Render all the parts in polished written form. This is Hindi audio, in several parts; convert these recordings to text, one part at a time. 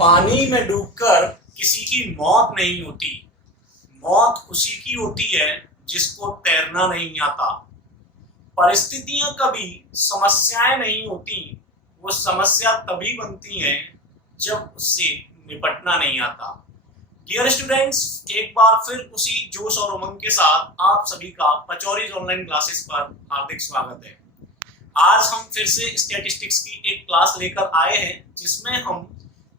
पानी में डूबकर किसी की मौत नहीं होती, मौत उसी की होती है जिसको तैरना नहीं आता। परिस्थितियां कभी समस्याएं नहीं होती, वो समस्या तभी बनती हैं जब उससे निपटना नहीं आता। डियर स्टूडेंट्स, एक बार फिर उसी जोश और उमंग के साथ आप सभी का पचौरीज ऑनलाइन क्लासेस पर हार्दिक स्वागत है। आज हम फिर से स्टैटिस्टिक्स की एक क्लास लेकर आए हैं जिसमें हम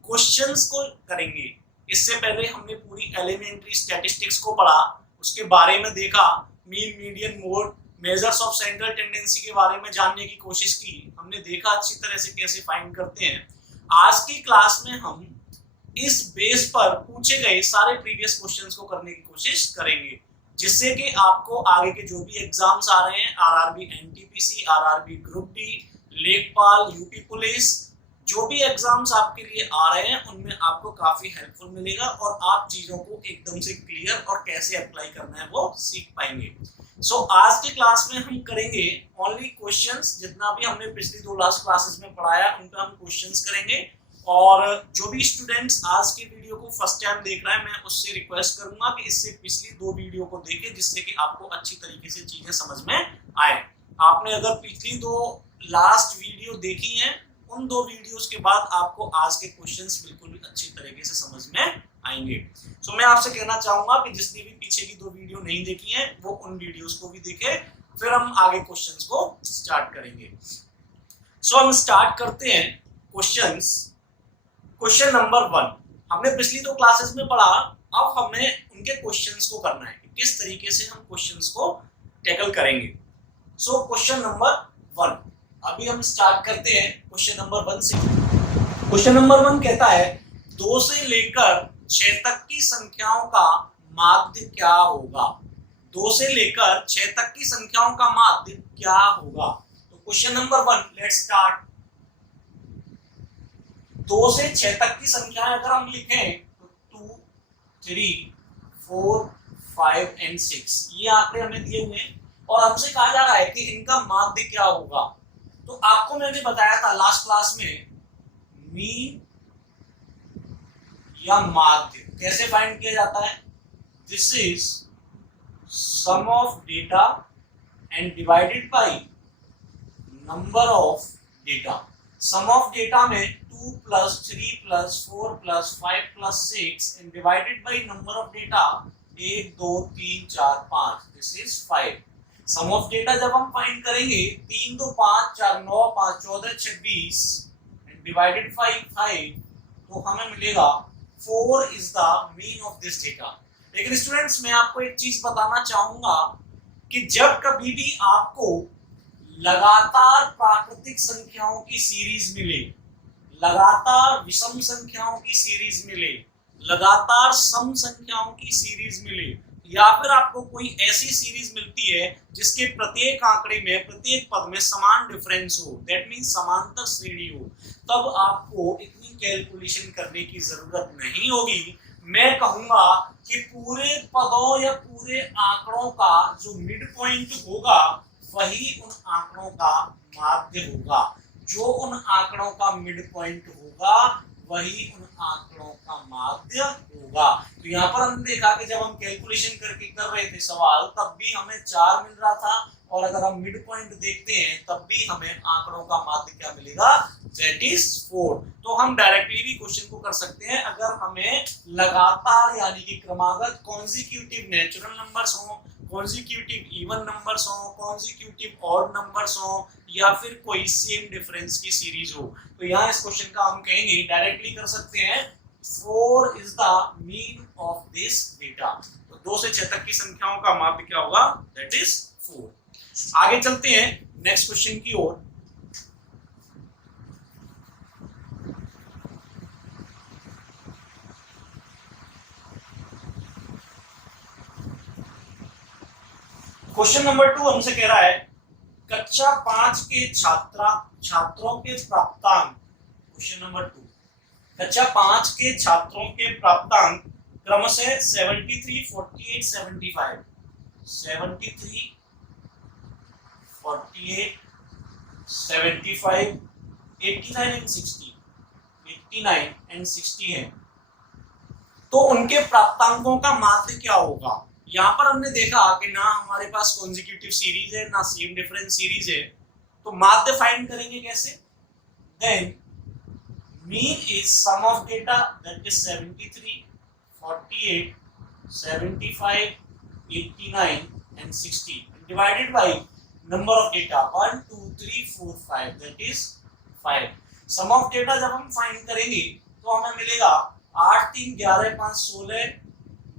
क्वेश्चंस को करेंगे। इससे पहले हमने पूरी एलिमेंट्री स्टैटिस्टिक्स को पढ़ा, उसके बारे में देखा, mean, median, mode, measures of central tendency के बारे में जानने की कोशिश की। हमने देखा अच्छी तरह से कैसे फाइंड करते हैं। आज की क्लास में हम इस बेस पर पूछे गए सारे प्रीवियस क्वेश्चंस को करने की कोशिश करेंगे, जिससे कि आपको आगे के जो भी एग्जाम्स आ रहे हैं, RRB NTPC, RRB group D, लेखपाल, यूपी पुलिस, जो भी एग्जाम्स आपके लिए आ रहे हैं उनमें आपको काफी हेल्पफुल मिलेगा और आप चीजों को एकदम से क्लियर और कैसे अप्लाई करना है वो सीख पाएंगे। सो आज की क्लास में हम करेंगे ओनली क्वेश्चंस। जितना भी हमने पिछली दो लास्ट क्लासेस में पढ़ाया उन पर हम क्वेश्चंस करेंगे। और जो भी स्टूडेंट्स आज की वीडियो को फर्स्ट टाइम देख रहा है, मैं उससे रिक्वेस्ट करूंगा कि इससे पिछली दो वीडियो को देखे, जिससे कि आपको अच्छी तरीके से चीजें समझ में आए। आपने अगर पिछली दो लास्ट वीडियो देखी हैं, उन दो वीडियोस के बाद आपको आज के क्वेश्चंस बिल्कुल भी अच्छी तरीके से समझ में आएंगे। सो मैं आपसे कहना चाहूंगा कि जिसने भी पीछे की दो वीडियो नहीं देखी हैं वो उन वीडियोस को भी देखे, फिर हम आगे क्वेश्चंस को स्टार्ट करेंगे। सो हम स्टार्ट करते हैं क्वेश्चंस। क्वेश्चन नंबर 1 हमने पिछली दो क्लासेस में पढ़ा, अब हमें उनके क्वेश्चंस को करना है, किस तरीके से हम क्वेश्चंस को टैकल करेंगे। सो क्वेश्चन नंबर 1 अभी हम स्टार्ट करते हैं क्वेश्चन नंबर 1 से। क्वेश्चन नंबर 1 कहता है 2 से लेकर 6 तक की संख्याओं का माध्य क्या होगा। 2 से लेकर 6 तक की संख्याओं का माध्य क्या होगा। तो क्वेश्चन नंबर 1 लेट्स स्टार्ट। 2 से 6 तक की संख्याएं अगर हम लिखें तो 2, 3, 4, 5 एंड 6 ये आंकड़े हमें दिए हुए हैं और हमसे कहा जा रहा है कि इनका माध्य क्या होगा। तो आपको मैंने बताया था लास्ट क्लास में, मीन या माध्य कैसे फाइंड किया जाता है। This is sum of data and divided by number of data. Sum of data में 2 + 3 + 4 + 5 + 6 and divided by number of data 1 2 3 4 5। This is 5। Sum of data जब हम फाइंड करेंगे 3 2 5 4 9 5 14 26 एंड डिवाइडेड 5 तो हमें मिलेगा 4 is the mean of this data. लेकिन स्टूडेंट्स मैं आपको एक चीज बताना चाहूंगा कि जब कभी भी आपको लगातार प्राकृतिक संख्याओं की सीरीज मिले, लगातार विषम संख्याओं की सीरीज मिले, लगातार सम संख्याओं की सीरीज मिले, या फिर आपको कोई ऐसी सीरीज मिलती है जिसके प्रत्येक आंकड़े में, प्रत्येक पद में समान डिफरेंस हो, दैट मींस समांतर श्रेणी हो, तब आपको इतनी कैलकुलेशन करने की जरूरत नहीं होगी। मैं कहूंगा कि पूरे पदों या पूरे आंकड़ों का जो मिड पॉइंट होगा वही उन आंकड़ों का माध्य होगा। जो उन आंकड़ों का मिड पॉइंट होगा वही उन आंकड़ों का माध्य होगा। तो यहाँ पर हमने देखा कि जब हम कैलकुलेशन करके कर रहे थे सवाल, तब भी हमें 4 मिल रहा था, और अगर हम मिड पॉइंट देखते हैं तब भी हमें आंकड़ों का माध्य क्या मिलेगा, दैट इज 4। तो हम डायरेक्टली भी क्वेश्चन को कर सकते हैं। अगर हमें लगातार यानी कि क्रमागत कॉन्जिक्यूटिव नेचुरल नंबर्स हो, कॉन्जिक्यूटिव इवन नंबर्स हो, कॉन्जिक्यूटिव ऑड नंबर्स हो, या फिर कोई सेम डिफरेंस की सीरीज हो, तो यहाँ इस क्वेश्चन का हम कहेंगे, डायरेक्टली कर सकते हैं, 4 is the mean of this data. तो 2 से 6 तक की संख्याओं का माध्य क्या होगा, दैट इज 4। आगे चलते हैं नेक्स्ट क्वेश्चन की ओर। क्वेश्चन नंबर 2 हमसे कह रहा है कक्षा 5 के छात्रों के प्राप्तांक। क्वेश्चन नंबर 2 कक्षा 5 के छात्रों के प्राप्तांक क्रमशः 73, 48, 75, 73, 48, 75, 89 एंड 60, 59 एंड 60 है, तो उनके प्राप्तांकों का माध्य क्या होगा। यहाँ पर हमने देखा कि ना हमारे पास कॉन्जिक्यूटिव सीरीज है ना सेम डिफरेंस सीरीज है, तो माध्य फाइंड करेंगे कैसे। Then mean is sum of data that is 73, 48, 75, 89 and 60 divided by number of data 1 2 3 4 5 that is 5। sum of data जब हम फाइंड करेंगे तो हमें मिलेगा 8 3 11 5 16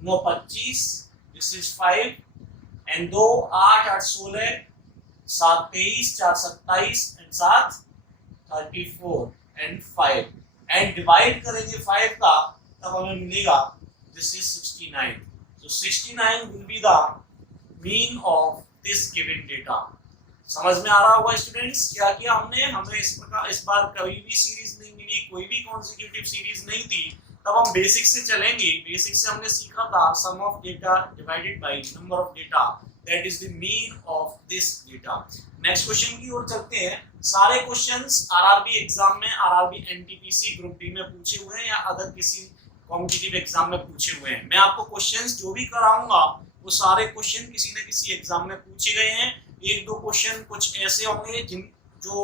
9 25 this is 5 and 2 8 8 16 7 23 4 27 and 7 34 and 5 and divide करेंगे 5 का, तब हमें मिलेगा this is 69। So 69 will be the mean of this given data। समझ में आ रहा होगा स्टूडेंट्स क्या किया हमने। हमें इस बार कभी भी सीरीज नहीं मिली, कोई भी कॉन्जिक्यूटिव सीरीज नहीं थी, तब हम बेसिक से चलेंगे। बेसिक से हमने सीखा था sum of data divided by number of data, that is the mean of this data. Next question की ओर चलते हैं। सारे क्वेश्चंस आरआरबी एग्जाम में, आरआरबी एनटीपीसी ग्रुप डी में पूछे हुए हैं या अदर किसी कॉम्पिटिटिव एग्जाम में पूछे हुए हैं। मैं आपको क्वेश्चंस जो भी कराऊंगा वो सारे क्वेश्चन किसी न किसी एग्जाम में पूछे गए हैं। एक दो क्वेश्चन कुछ ऐसे होंगे जो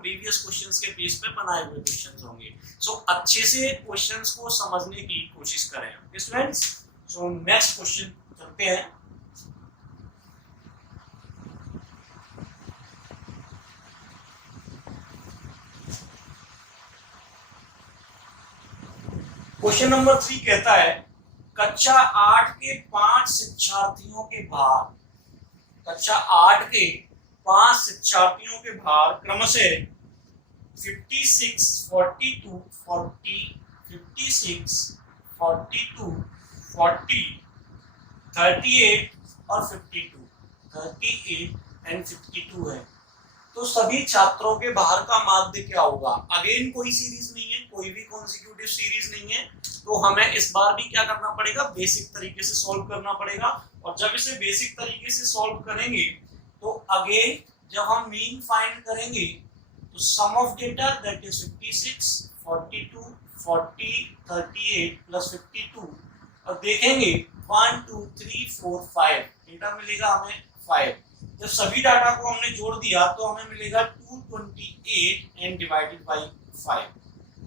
प्रीवियस क्वेश्चंस के बेस पे बनाए हुए क्वेश्चंस होंगे। सो अच्छे से क्वेश्चंस को समझने की कोशिश करें okay students. So next question चलते हैं। क्वेश्चन नंबर 3 कहता है कक्षा 8 के 5 शिक्षार्थियों के भार, कक्षा 8 के 5 शिक्षार्थियों के भार क्रमशः 56, 42, 40, 56, 42, 40, 38 और 52, 38 एंड 52 है। तो सभी छात्रों के भार का माध्य क्या होगा। अगेन कोई सीरीज नहीं है, कोई भी कॉन्जिक्यूटिव सीरीज नहीं है, तो हमें इस बार भी क्या करना पड़ेगा, बेसिक तरीके से सॉल्व करना पड़ेगा। और जब इसे बेसिक तरीके से सॉल्व करेंगे तो अगेन जब हम मीन फाइंड करेंगे तो sum of data that is 56, 42, 40, 38 plus 52 और देखेंगे 1 2 3 4 5 डेटा मिलेगा हमें 5। जब सभी डाटा को हमने जोड़ दिया तो हमें मिलेगा 228 एंड डिवाइडेड बाय 5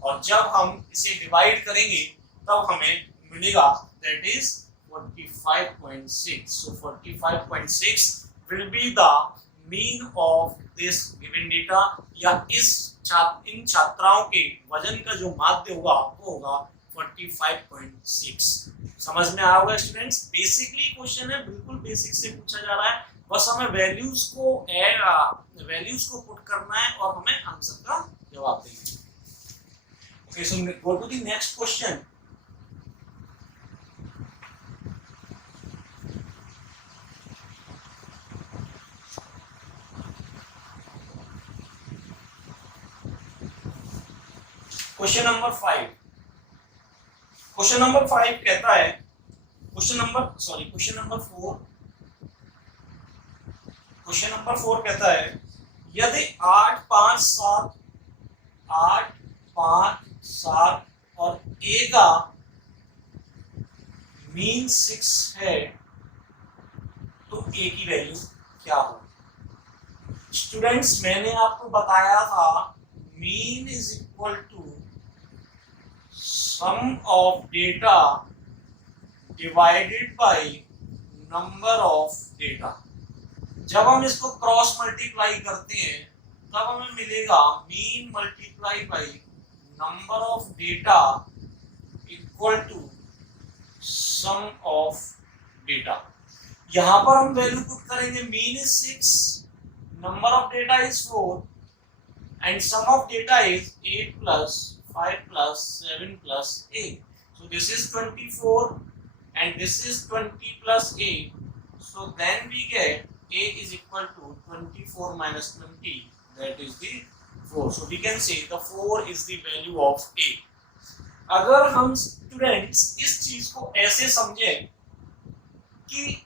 और जब हम इसे डिवाइड करेंगे तब हमें मिलेगा that is 45.6। So 45.6 will be the mean of this given data, या इन छात्राओं के वजन का जो माध्य होगा वो होगा 45.6। समझ में आया होगा स्टूडेंट्स। बेसिकली क्वेश्चन है, बिल्कुल बेसिक से पूछा जा रहा है, बस हमें वैल्यूज को पुट करना है और हमें आंसर का जवाब देना है। Okay so go to the next question. Question number 5। Question number 5 कहता है क्वेश्चन नंबर 4 कहता है यदि 8 5 7 और A का मीन 6 है तो A की वैल्यू क्या होगी। स्टूडेंट्स मैंने आपको बताया था mean is equal to sum of data divided by number of data. जब हम इसको क्रॉस मल्टीप्लाई करते हैं तब हमें मिलेगा mean multiply by number of data equal to sum of data. यहां पर हम वैल्यू पुट करेंगे mean is 6, number of data is 4 and sum of data is 8 plus 5 plus 7 plus 8. So this is 24 and this is 20 plus 8. So then we get A is equal to 24 minus 20, that is the 4. So we can say the 4 is the value of A. अगर हम स्टूडेंट्स इस चीज को ऐसे समझें कि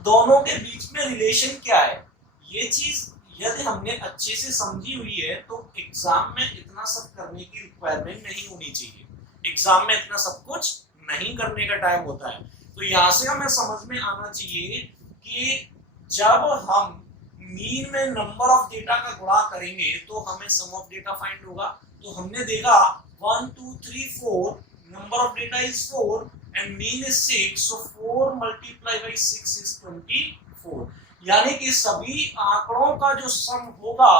दोनों के बीच में रिलेशन क्या है, ये चीज यदि हमने अच्छे से समझी हुई है तो एग्जाम में इतना सब करने की रिक्वायरमेंट नहीं होनी चाहिए। एग्जाम में इतना सब कुछ नहीं करने का टाइम होता है। तो यहाँ से हमें समझ में आना चाहिए कि जब हम मीन में नंबर ऑफ डेटा का गुणा करेंगे तो हमें सम ऑफ डेटा फाइंड होगा। तो हमने देखा 1 2 3 4, number of data is 4 and mean is 6, so 4 multiply by 6 is 24। यानी कि सभी आंकड़ों का जो सम होगा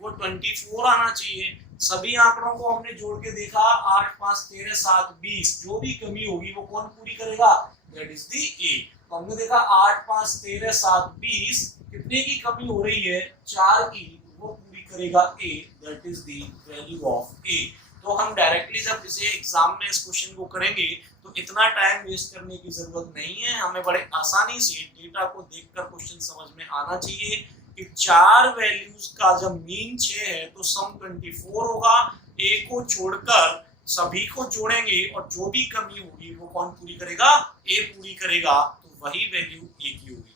वो 24 आना चाहिए। सभी आंकड़ों को हमने जोड़ के देखा, 8 5 13 7 20, जो भी कमी होगी वो कौन पूरी करेगा, दैट इज द ए। तो हमने देखा 8 5 13 7 20, कितने की कमी हो रही है, 4 की, वो पूरी करेगा A, that is the value of A. तो हम डायरेक्टली जब इसे एग्जाम में इस क्वेश्चन को करेंगे तो इतना टाइम वेस्ट करने की जरूरत नहीं है। हमें बड़े आसानी से डेटा को देखकर क्वेश्चन समझ में आना चाहिए कि 4 वैल्यूज का जब मीन 6 है तो सम 24 होगा। ए को छोड़कर सभी को जोड़ेंगे और जो भी कमी होगी वो कौन पूरी करेगा, ए पूरी करेगा, तो वही वैल्यू ए की होगी।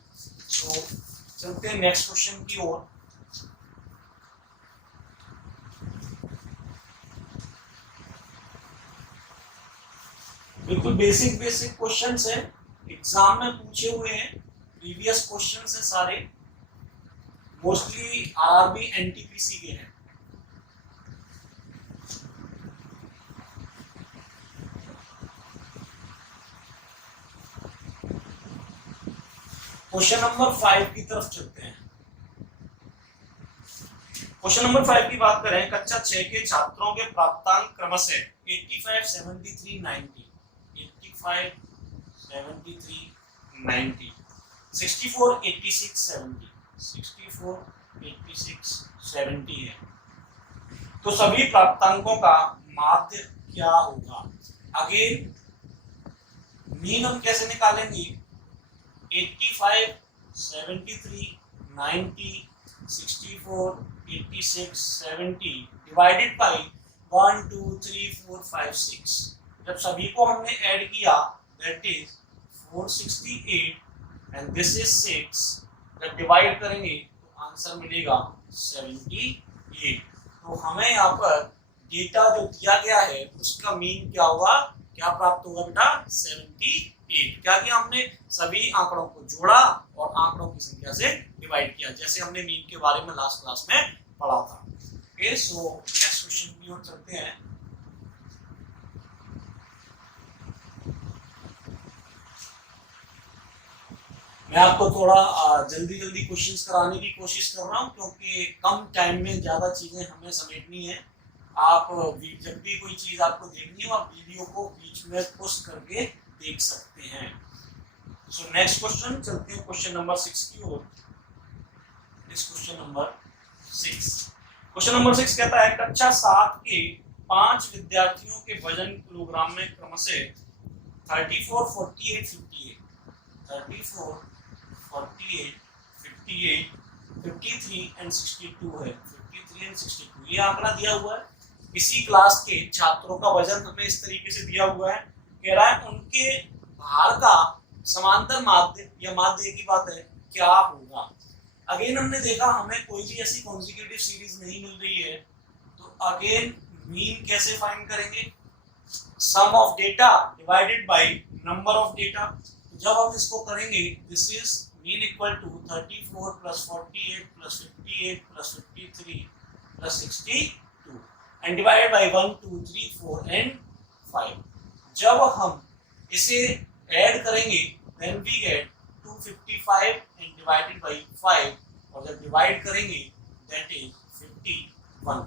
तो चलते हैं नेक्स्ट क्वेश्चन की ओर। बिल्कुल बेसिक क्वेश्चंस हैं, एग्जाम में पूछे हुए हैं, प्रीवियस क्वेश्चंस हैं सारे, मोस्टली आरआरबी एनटीपीसी के हैं। क्वेश्चन नंबर 5 की तरफ चलते हैं। क्वेश्चन नंबर 5 की बात करें, कक्षा 6 के छात्रों के प्राप्तांक क्रमशः 85 73 90, 85 73 90, 64 86 70, 64 86 70 है। तो सभी प्राप्तांकों का माध्य क्या होगा। अगेन मीन हम कैसे निकालेंगे, 85 73 90 64 86 70 डिवाइडेड बाई 1 2 3 4 5 6। जब सभी को हमने ऐड किया that is 468 and this is 6, जब डिवाइड करेंगे तो आंसर मिलेगा 78। तो हमें यहाँ पर डेटा जो दिया गया है उसका मीन क्या होगा, क्या प्राप्त होगा बेटा, 78। क्या किया हमने, सभी आंकड़ों को जोड़ा और आंकड़ों की संख्या से डिवाइड किया, जैसे हमने मीन के बारे में लास्ट क्लास में पढ़ा था। ओके, सो नेक्स्ट क्वेश्चन की ओर चलते हैं। मैं आपको थोड़ा जल्दी क्वेश्चंस कराने की कोशिश कर रहा हूं क्योंकि कम टाइम में ज्यादा चीजें हमें समेटनी है। आप जब भी कोई चीज आपको देखनी हो आप वीडियो को बीच में पुश करके देख सकते हैं। सो नेक्स्ट क्वेश्चन चलते हैं क्वेश्चन नंबर 6 की ओर। इस क्वेश्चन नंबर 6, क्वेश्चन नंबर 6 कहता है कक्षा 7 के 5 विद्यार्थियों के वजन किलोग्राम में क्रमशः 34 48 58, 34 48 58 53 एंड 62 है। 53 एंड 62 ये आंकड़ा दिया हुआ है। इसी क्लास के छात्रों का वजन हमें इस तरीके से दिया हुआ है, कह रहा है उनके भार का समांतर माध्य या माध्य की बात है क्या होगा। अगेन हमने देखा हमें कोई भी ऐसी कॉन्जिक्यूटिव सीरीज नहीं मिल रही है, तो अगेन मीन कैसे फाइंड करेंगे, sum of data divided by number of data. जब हम इसको करेंगे this is mean equal to 34 plus 48 plus 58 plus 53 plus 62 and divided by 1 2 3 4 and 5। जब हम इसे ऐड करेंगे then we get 255 and divided by 5 और जब डिवाइड करेंगे दैट इज 51।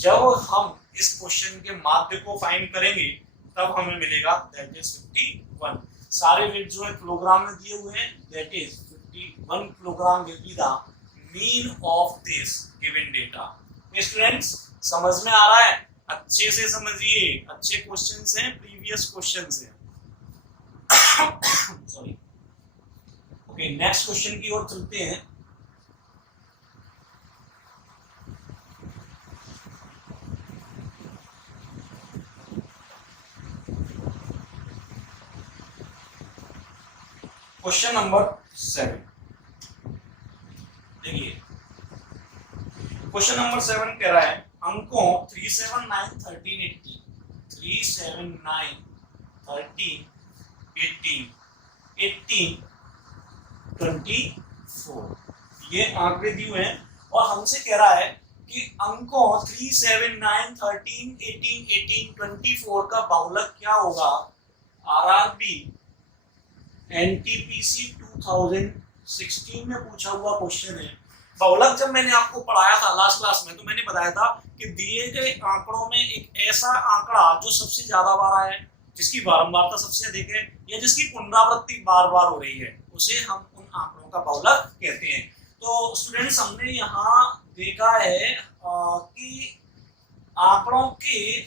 जब हम इस क्वेश्चन के माध्य को फाइंड करेंगे तब हमें मिलेगा दैट इज 51। सारे वेट जो है किलोग्राम में दिए हुए हैं, that is 51 kilogram will be the mean of this given data. Students समझ में आ रहा है, अच्छे से समझिए, अच्छे क्वेश्चंस हैं, प्रीवियस क्वेश्चंस हैं। सॉरी। ओके, नेक्स्ट क्वेश्चन की ओर चलते हैं। क्वेश्चन नंबर 7 देखिए, क्वेश्चन नंबर 7 कह रहा है अंकों 379 13 18 379 13 18 18 24 ये आंकड़े दिए हुए हैं और हमसे कह रहा है कि अंकों 379 13 18 18 24 का बहुलक क्या होगा। आरआरबी एनटीपीसी 2016 में पूछा हुआ क्वेश्चन है। बहुलक जब मैंने आपको पढ़ाया था लास्ट क्लास में तो मैंने बताया था कि दिए गए आंकड़ों में एक ऐसा आंकड़ा जो सबसे ज्यादा बार आया है, जिसकी बारंबारता सबसे अधिक है या जिसकी पुनरावृत्ति बार बार हो रही है, उसे हम उन आंकड़ों का बहुलक कहते हैं। तो स्टूडेंट्स हमने यहाँ देखा है कि आंकड़ों के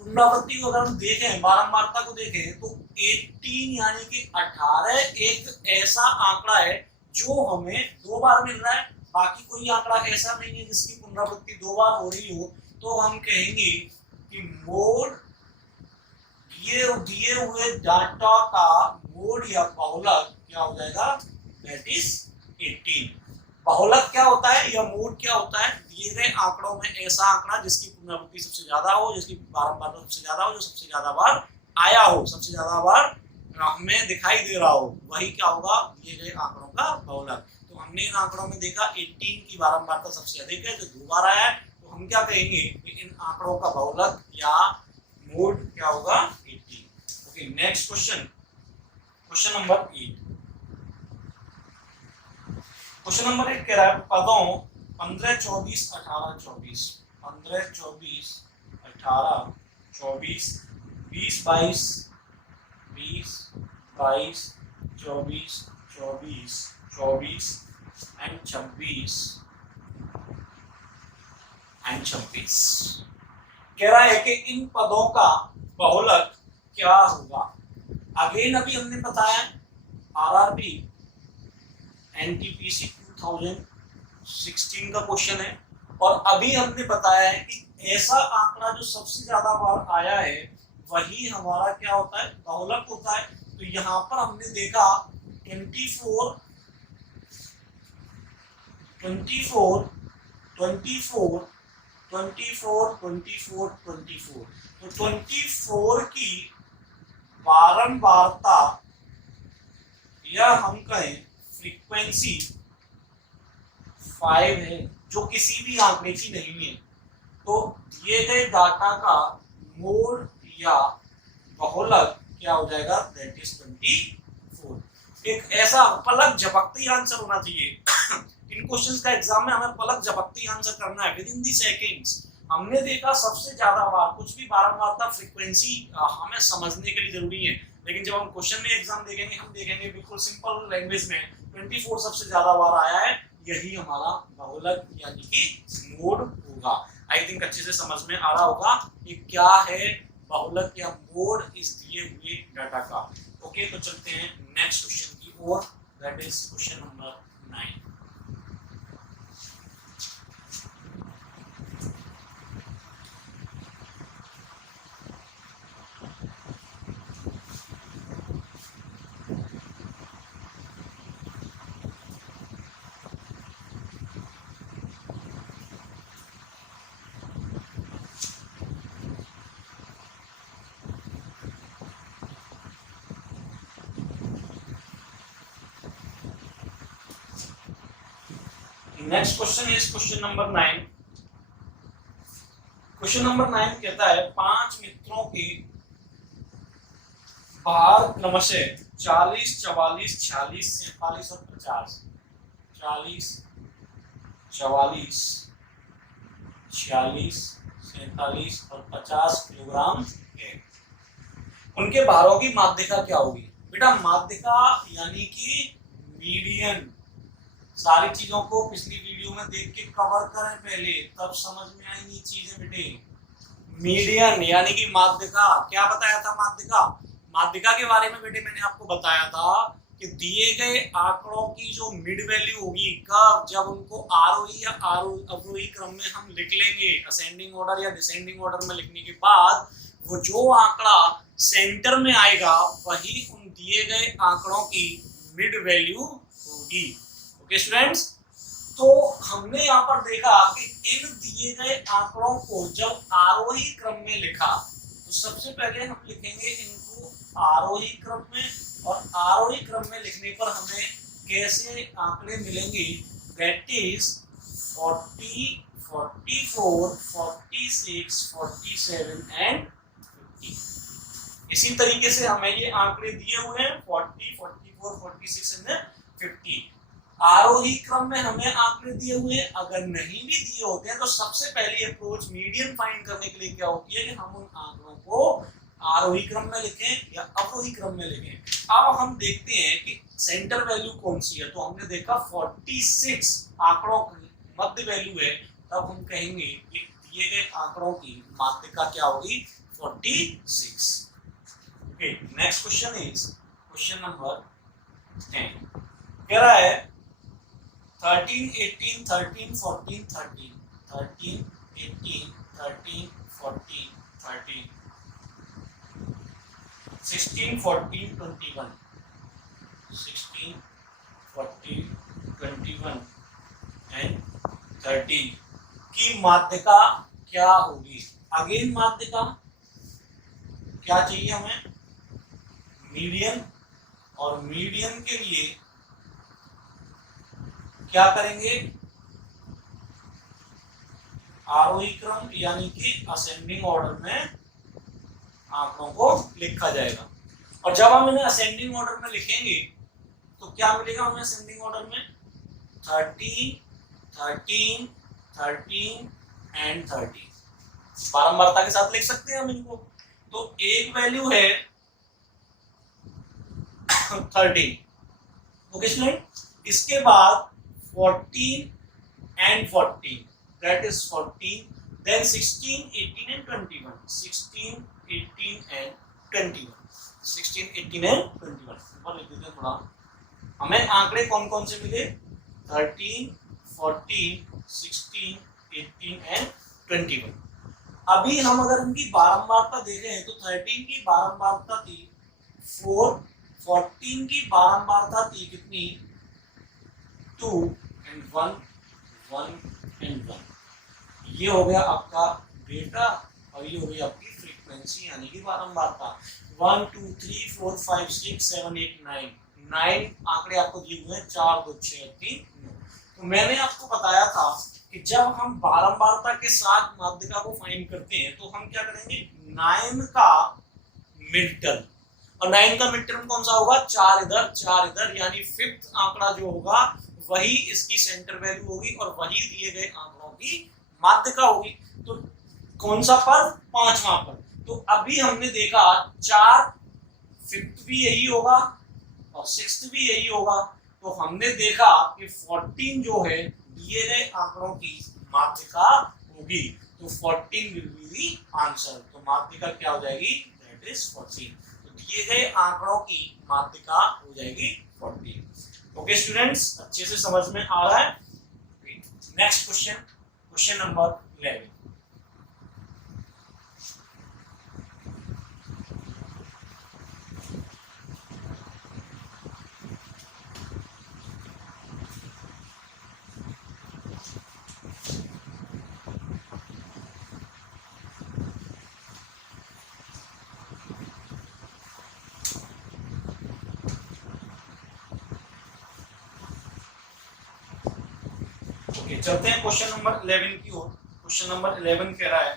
पुनरावृत्ति को अगर हम देखें, बारंबारता को देखें तो 18 यानी कि 18 एक ऐसा आंकड़ा है जो हमें 2 बार मिल रहा है। बाकी कोई आंकड़ा ऐसा नहीं है जिसकी पुनरावृत्ति 2 बार हो रही हो। तो हम कहेंगे कि मोड दिए हुए डाटा का मोड या बहुलक क्या हो जाएगा, दैट इज 18। बहुलक क्या होता है या मोड क्या होता है, दिए गए आंकड़ों में ऐसा आंकड़ा जिसकी पुनरावृत्ति सबसे ज्यादा हो, जिसकी बारंबारता सबसे ज्यादा हो, जो सबसे ज्यादा बार आया हो, सबसे ज्यादा बार हमें दिखाई दे रहा हो, वही क्या होगा, दिए गए आंकड़ों का बहुलक। तो हमने इन आंकड़ों में देखा 18 की बारंबारता सबसे अधिक है जो 2 बार आया है, तो हम क्या कहेंगे कि इन आंकड़ों का बहुलक या मोड क्या होगा, 18। Okay, next question, question number 8। Question number 8 कह रहा है पदों 15 24 18 24 15 24 18 24 20 22 20 22 24 24 24 एंड 26 कह रहा है कि इन पदों का बहुलक क्या होगा। अगेन अभी हमने बताया आरआरबी एनटीपीसी 2016 का क्वेश्चन है और अभी हमने बताया है कि ऐसा आंकड़ा जो सबसे ज्यादा बार आया है वही हमारा क्या होता है, बहुलक होता है। तो यहाँ पर हमने देखा 24 24 24 24 24 24 तो 24 की बारंबारता या हम कहें फ्रीक्वेंसी 5 है जो किसी भी आंकड़े की नहीं है। तो दिए गए डाटा का मोड या बहुलक क्या हो जाएगा, दैट इज 24। एक ऐसा पलक झपकते ही आंसर होना चाहिए इन क्वेश्चंस का एग्जाम में हमें पलक झपकते ही आंसर करना है विद इन दी सेकेंड्स। हमने देखा सबसे ज्यादा बार, कुछ भी बारंबारता फ्रीक्वेंसी हमें समझने के लिए जरूरी है, लेकिन जब हम क्वेश्चन में एग्जाम देखेंगे हम देखेंगे बिल्कुल सिंपल लैंग्वेज में 24 सबसे ज्यादा बार आया है, यही हमारा बहुलक यानी कि मोड होगा। आई थिंक अच्छे से समझ में आ रहा होगा कि क्या है बहुलक या मोड इस दिए हुए डाटा का। ओके, तो चलते हैं नेक्स्ट क्वेश्चन की ओर, that is question number 9। Next question is question number 9। Question number 9 कहता है 5 मित्रों के भार क्रमशः 40 44 46 47 और 50 40 44 46 47 और 50 किलोग्राम है। उनके भारों की माध्यिका क्या होगी। बेटा माध्यिका यानी कि मीडियन, सारी चीजों को पिछली वीडियो में देख के कवर करें पहले, तब समझ में आएंगी चीजें बेटे। मीडियन यानी कि माध्यिका, क्या बताया था माध्यिका, माध्यिका के बारे में बेटे मैंने आपको बताया था कि दिए गए आंकड़ों की जो मिड वैल्यू होगी कर्व, जब उनको आरोही या अवरोही क्रम में हम लिख लेंगे, असेंडिंग ऑर्डर या डिसेंडिंग ऑर्डर में लिखने के बाद वो जो आंकड़ा सेंटर में आएगा वही उन दिए गए आंकड़ों की मिड वैल्यू होगी। ओके स्टूडेंट्स, तो हमने यहाँ पर देखा कि इन दिए गए आंकड़ों को जब आरोही क्रम में लिखा तो सबसे पहले हम लिखेंगे इनको आरोही क्रम में, और आरोही क्रम में लिखने पर हमें कैसे आंकड़े मिलेंगे, दैट इज 40, 44, 46, 47 एंड 50। इसी तरीके से हमें ये आंकड़े दिए हुए हैं 40, 44, 46 एंड 50। आरोही क्रम में हमें आंकड़े दिए हुए हैं, अगर नहीं भी दिए होते हैं तो सबसे पहली अप्रोच मीडियन फाइंड करने के लिए क्या होती है कि हम उन आंकड़ों को आरोही क्रम में लिखें या अवरोही क्रम में लिखें। अब हम देखते हैं कि सेंटर वैल्यू कौन सी है, तो हमने देखा 46 आंकड़ों की मध्य वैल्यू है, तब हम कहेंगे कि दिए गए आंकड़ों की माध्यिका क्या होगी, 46। Okay, next question is question number 10। कह रहा है 13, 18, 13, 14, 13, 13, 18, 13, 14, 13, 16, 14, 21, 16, 14, 21 एंड 13 की माध्यिका क्या होगी। अगेन माध्यिका क्या चाहिए हमें, मीडियन, और मीडियन के लिए क्या करेंगे, आरोही क्रम यानी कि असेंडिंग ऑर्डर में आंकड़ों को लिखा जाएगा। और जब हम इन्हें असेंडिंग ऑर्डर में लिखेंगे तो क्या मिलेगा हमें असेंडिंग ऑर्डर में, 30, 13, 13 एंड 30 बारंबारता के साथ लिख सकते हैं हम इनको। तो एक वैल्यू है 13, ओके स्टूडेंट, इसके बाद 14 and 14, that is 14, then 16, 18 and 21, 16, 18 and 21, 16, 18 and 21। ऊपर लिख देते हैं थोड़ा, हमें आंकड़े कौन कौन से मिले, 13, 14, 16, 18 and 21। अभी हम अगर इनकी बारंबारता देख रहे हैं तो 13 की बारंबारता थी 4, 14 की बारंबारता थी कितनी, 2 and 1, 1 and 1। ये हो गया आपका डेटा और ये हो गई आपकी फ्रीक्वेंसी यानी कि बारंबारता। 1, 2, 3, 4, 5, 6, 7, 8, 9 आंकड़े आपको दिए हुए हैं, 4, 2, 6, 3, 9। तो मैंने आपको बताया था कि जब हम बारंबारता के साथ माध्यिका को फाइंड करते हैं तो हम क्या करेंगे, 9 का मिड टर्म, और 9 का मिड टर्म कौन सा होगा, 4 इधर 4 इधर, यानी 5th आंकड़ा जो होगा वही इसकी सेंटर वैल्यू होगी और वही दिए गए आंकड़ों की माध्यिका होगी। तो कौन सा पद, 5वां पद। तो अभी हमने देखा 4, 5th भी यही होगा और 6th भी यही होगा। तो हमने देखा कि 14 जो है दिए गए आंकड़ों की माध्यिका होगी, तो 14 विल बी द आंसर। तो माध्यिका क्या हो जाएगी, दैट इज 14। तो दिए गए आंकड़ों की माध्यिका हो जाएगी 14। ओके स्टूडेंट्स, अच्छे से समझ में आ रहा है। Next question, question number 11। चलते हैं क्वेश्चन नंबर 11 की ओर। क्वेश्चन नंबर 11 कह रहा है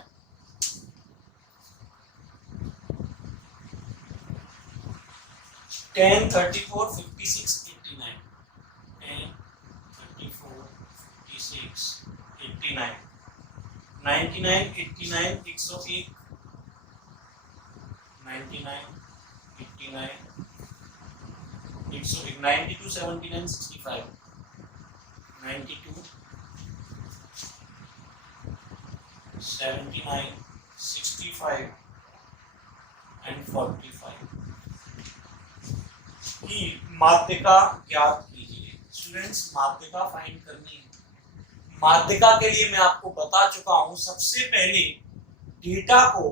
10, 34, 56, 89, 10, 34, 56, 89, 99, 89, 101, 99, 89, 101, 92, 79, 65, 92, 79, 65 and 45 की माध्यिका ज्ञात कीजिए। स्टूडेंट्स, माध्यिका फाइंड करनी है। माध्यिका के लिए मैं आपको बता चुका हूं, सबसे पहले डेटा को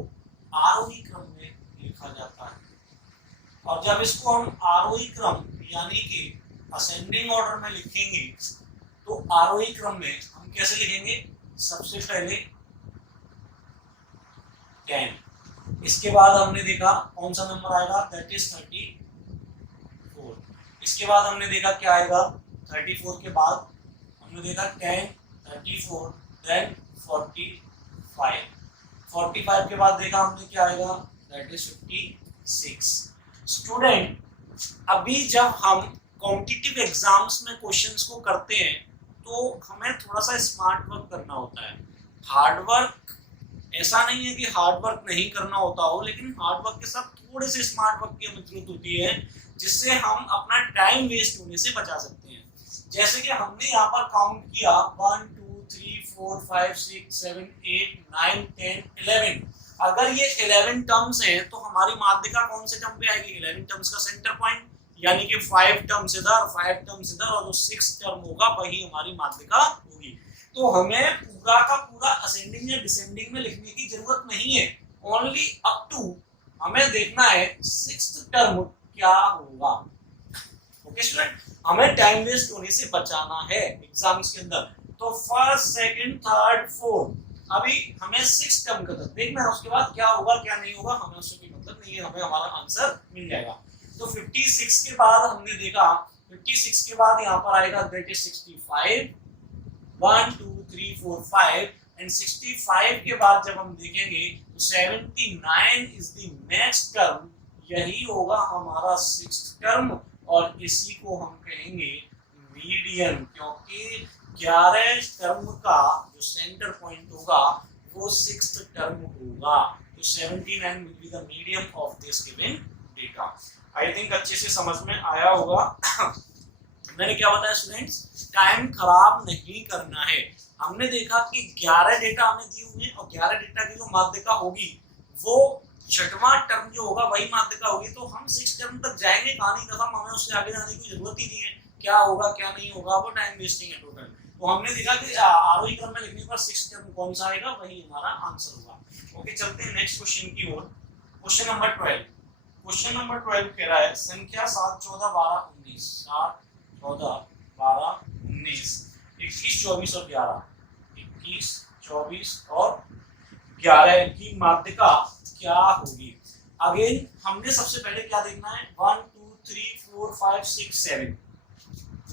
आरोही क्रम में लिखा जाता है, और जब इसको हम आरोही क्रम यानी कि असेंडिंग ऑर्डर में लिखेंगे तो आरोही क्रम में हम कैसे लिखेंगे, सबसे पहले 10, इसके बाद हमने देखा कौन सा नंबर आएगा, दैट इज 34, इसके बाद हमने देखा क्या आएगा, 34 के बाद हमने देखा 10, 34, देन 45, 45 के बाद देखा हमने क्या आएगा, दैट इज 56। स्टूडेंट, अभी जब हम कॉम्पिटिटिव एग्जाम्स में क्वेश्चंस को करते हैं तो हमें थोड़ा सा स्मार्ट वर्क करना होता है। हार्ड वर्क, ऐसा नहीं है कि हार्ड वर्क नहीं करना होता हो, लेकिन हार्ड वर्क के साथ थोड़े से स्मार्ट वर्क की हमें जरूरत होती है, जिससे हम अपना टाइम वेस्ट होने से बचा सकते हैं। जैसे कि हमने यहाँ पर काउंट किया 1 2 3 4 5 6 7 8 9 10 11, अगर ये 11 टर्म्स हैं तो हमारी माध्यिका कौन से टर्म पे आएगी, 11 टर्म्स का सेंटर पॉइंट, यानी कि 5 टर्म्स इधर 5 टर्म्स इधर, और जो 6 टर्म होगा वही हमारी माध्यिका होगी। तो हमें पूरा का पूरा असेंडिंग या डिसेंडिंग में लिखने की जरूरत नहीं है, ओनली अप टू हमें देखना है 6th टर्म क्या होगा। ओके स्टूडेंट, हमें टाइम वेस्ट होने से बचाना है एग्जाम्स के अंदर। तो फर्स्ट, सेकंड, थर्ड, फोर्थ, अभी हमें 6 टर्म का देखना है, उसके बाद क्या होगा क्या नहीं होगा हमें उससे कोई मतलब नहीं है, हमें हमारा आंसर मिल जाएगा। तो 56 के बाद हमने देखा, 56 के बाद यहाँ पर आएगा दैट इज 65, 1 2 3 4 5, एंड 65 के बाद जब हम देखेंगे तो 79 इज द नेक्स्ट टर्म, यही होगा हमारा 6th टर्म, और इसी को हम कहेंगे मीडियन, क्योंकि 11 टर्म का जो सेंटर पॉइंट होगा वो 6th टर्म होगा। तो 79 will be the medium of this given data. I think अच्छे से समझ में आया होगा। मैंने क्या बताया स्टूडेंट्स, टाइम खराब नहीं करना है। हमने देखा कि 11 डेटा हमें दिए हुए हैं, और 11 डेटा की जो माध्यिका होगी वो 6वां टर्म जो होगा वही माध्यिका होगी। तो हम 6 टर्म तक जाएंगे, कहानी खत्म, हमें उससे आगे जाने की जरूरत ही नहीं है। क्या होगा क्या नहीं होगा वो टाइम वेस्टिंग है टोटल। तो हमने देखा कि आरोही क्रम में लिखने पर 6 टर्म कौन सा आएगा वही हमारा आंसर होगा। ओके, चलते हैं नेक्स्ट क्वेश्चन की ओर। क्वेश्चन नंबर 12, क्वेश्चन नंबर 12 कह रहा है संख्या 7 14 12 19, 7 14 12 19, 21 24 और 11, 21 24 और 11 की माध्यिका क्या होगी। अगेन हमने सबसे पहले क्या देखना है, 1 2 3 4 5 6 7,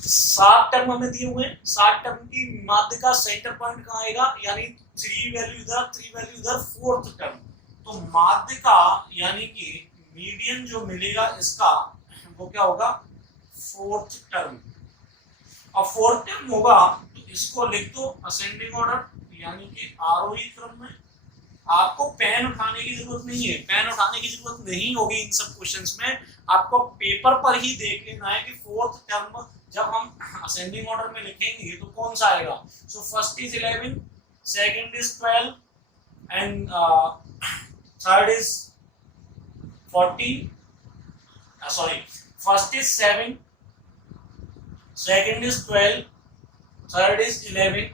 7 टर्म हमें दिए हुए हैं। 7 टर्म की माध्यिका सेंटर पॉइंट कहाँ आएगा, यानी 3 वैल्यू इधर 3 वैल्यू इधर, 4th टर्म। तो माध्यिका यानी कि मीडियन जो मिलेगा इसका वो क्या होगा, 4th टर्म। और 4th टर्म होगा तो इसको लिख दो असेंडिंग ऑर्डर, यानी कि आरोही क्रम में। आपको पेन उठाने की जरूरत नहीं है, पेन उठाने की जरूरत नहीं होगी इन सब क्वेश्चंस में। आपको पेपर पर ही देख लेना है कि 4th टर्म जब हम असेंडिंग ऑर्डर में लिखेंगे तो कौन सा आएगा। So first is 11, second is 12, and third is 14, sorry, first is 7, second is 12, third is 11,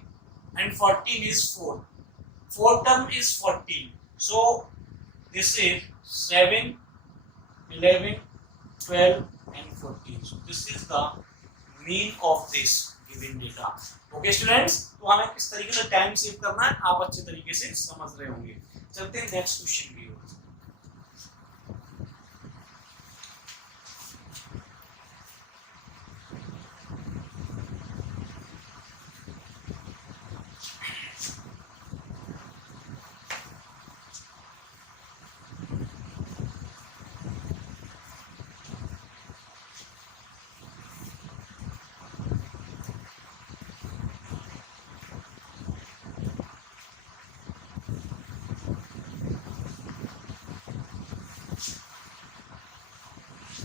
and 14 is 4. Fourth term is 14. So this is 7, 11, 12, and 14. So this is the mean of this given data. Okay students, तो हमें किस तरीके से टाइम सेव करना है आप अच्छे तरीके से समझ रहे होंगे। चलते हैं नेक्स्ट क्वेश्चन की ओर।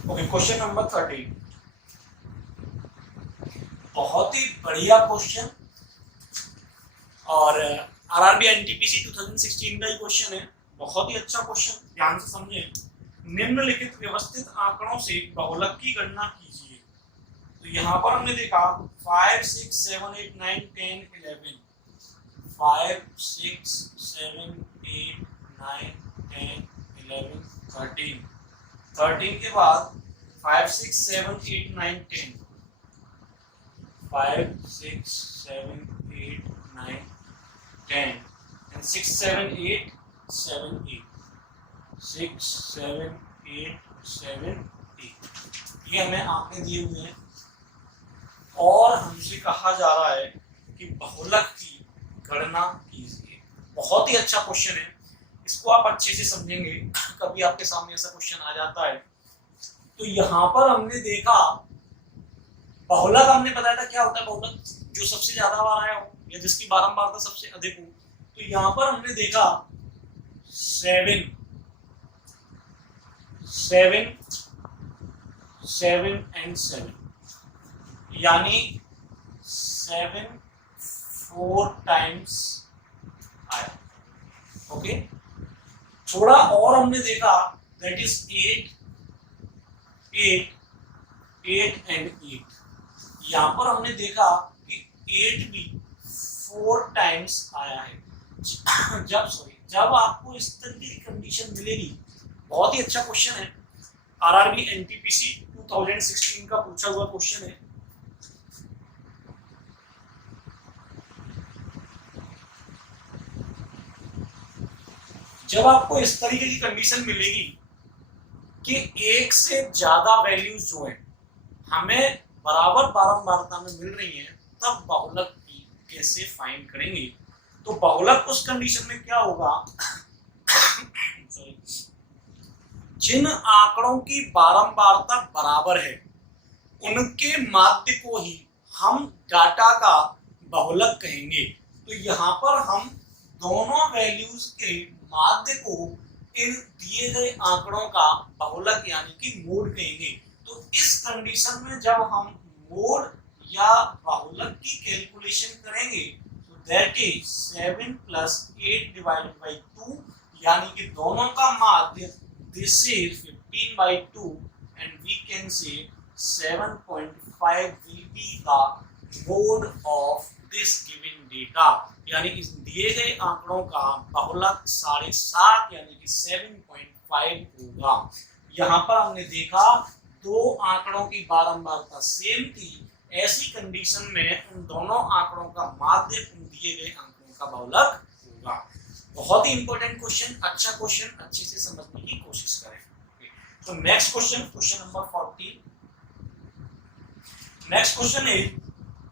ओके, क्वेश्चन नंबर 13, बहुत ही बढ़िया क्वेश्चन, और आरआरबी एनटीपीसी 2016 का ही क्वेश्चन है। बहुत ही अच्छा क्वेश्चन, ध्यान से समझें। निम्नलिखित व्यवस्थित आंकड़ों से बहुलक की गणना कीजिए। तो यहाँ पर हमने देखा 5 6 7 8 9 10 11, 5 6 7 8 9 10 11 13, 13 के बाद 5 6 7 8 9 10, 5 6 7 8 9 10 and 6 7 8 7 8 6 7 8 7 8 ये हमें आंकड़े दिए हुए हैं और हमसे कहा जा रहा है कि बहुलक की गणना कीजिए। बहुत ही अच्छा क्वेश्चन है, इसको आप अच्छे से समझेंगे। कभी आपके सामने ऐसा क्वेश्चन आ जाता है तो यहाँ पर हमने देखा बहुलक, हमने बताया था क्या होता है बहुलक, जो सबसे ज्यादा बार आया हो या जिसकी बारंबारता सबसे अधिक हो। तो यहाँ पर हमने देखा 7 7 7 and 7 यानी 7 4 टाइम्स आया। ओके, थोड़ा और हमने देखा दैट इज 8 8 8 and 8। यहाँ पर हमने देखा कि 8 भी 4 टाइम्स आया है। जब आपको इस तरह की कंडीशन मिलेगी, बहुत ही अच्छा क्वेश्चन है, आरआरबी एनटीपीसी 2016 का पूछा हुआ क्वेश्चन है। जब आपको इस तरीके की कंडीशन मिलेगी कि एक से ज्यादा वैल्यूज जो है हमें बराबर बारंबारता में मिल रही हैं, तब बहुलक की कैसे फाइंड करेंगे। तो बहुलक उस कंडीशन में क्या होगा जिन आंकड़ों की बारंबारता बराबर है उनके माध्य को ही हम डाटा का बहुलक कहेंगे। तो यहाँ पर हम दोनों वैल्यूज के माध्य को इन दिए गए आंकड़ों का बहुलक यानी कि मोड कहेंगे। तो इस कंडीशन में जब हम मोड या बहुलक की कैलकुलेशन करेंगे तो दैट इज 7 + 8 / 2 यानी कि दोनों का माध्य this is 15/2 and we can say 7.5 will be the mode of this given data, यानी इस दिए गए आंकड़ों का बहुलक 7.5 यानी कि 7.5 होगा। यहाँ पर हमने देखा दो आंकड़ों की बारंबारता सेम थी, ऐसी कंडीशन में उन दोनों आंकड़ों का माध्य उन दिए गए आंकड़ों का बहुलक होगा। बहुत ही इंपॉर्टेंट क्वेश्चन, अच्छा क्वेश्चन, अच्छे से समझने की कोशिश करें। तो next question, question number 40। Next question है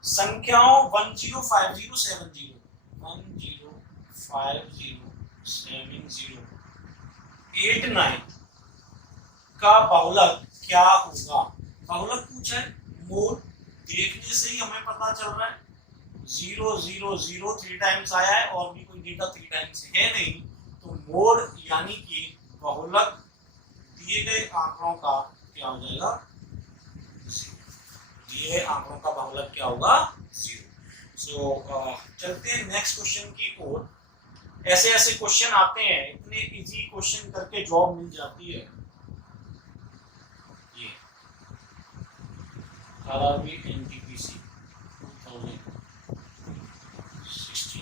संख्याओं 105070 89 का बहुलक क्या होगा। बहुलक पूछा है, मोड देखने से ही हमें पता चल रहा है 0 0 0 3 टाइम्स आया है और भी कोई डेटा 3 टाइम्स है नहीं। तो मोड यानी कि बहुलक दिए गए आंकड़ों का क्या हो जाएगा, दिए आंकड़ों का बहुलक क्या होगा, 0। सो चलते हैं नेक्स्ट क्वेश्चन की ओर। ऐसे ऐसे क्वेश्चन आते हैं, इतने इजी क्वेश्चन करके जॉब मिल जाती है। ये आरआरबी एनटीपीसी 2016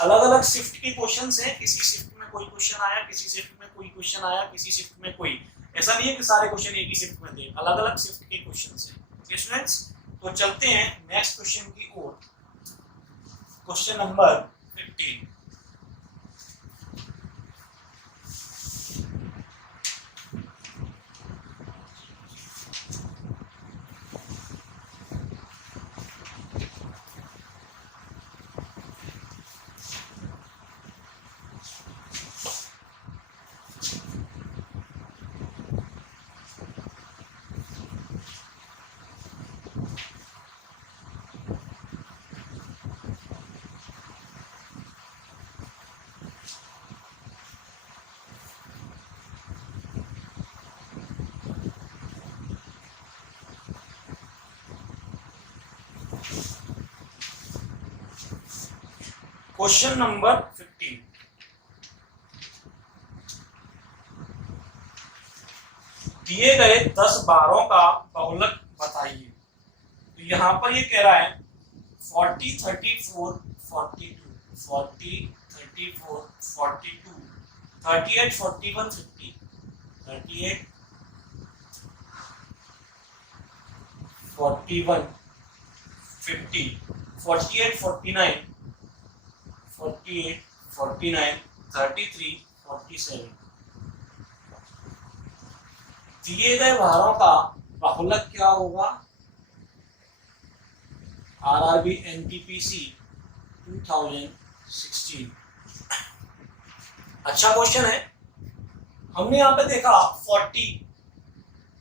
अलग अलग शिफ्ट के क्वेश्चंस हैं। किसी शिफ्ट में कोई क्वेश्चन आया, किसी शिफ्ट में कोई क्वेश्चन आया, किसी शिफ्ट में कोई, ऐसा नहीं है कि सारे क्वेश्चन एक ही शिफ्ट में थे, अलग अलग शिफ्ट के क्वेश्चंस हैं। ओके स्टूडेंट्स, तो चलते हैं नेक्स्ट क्वेश्चन की ओर। Question number 15। क्वेश्चन नंबर 15, दिए गए 10 बारों का बहुलक बताइए। तो यहाँ पर ये कह रहा है 40 34 42 40 34 42 38 41 50 38 41 50, 48, 49, 48, 49, 33, 47। दिए गए भारों का बहुलक क्या होगा? RRB NTPC 2016। अच्छा क्वेश्चन है। हमने यहाँ पे देखा 40,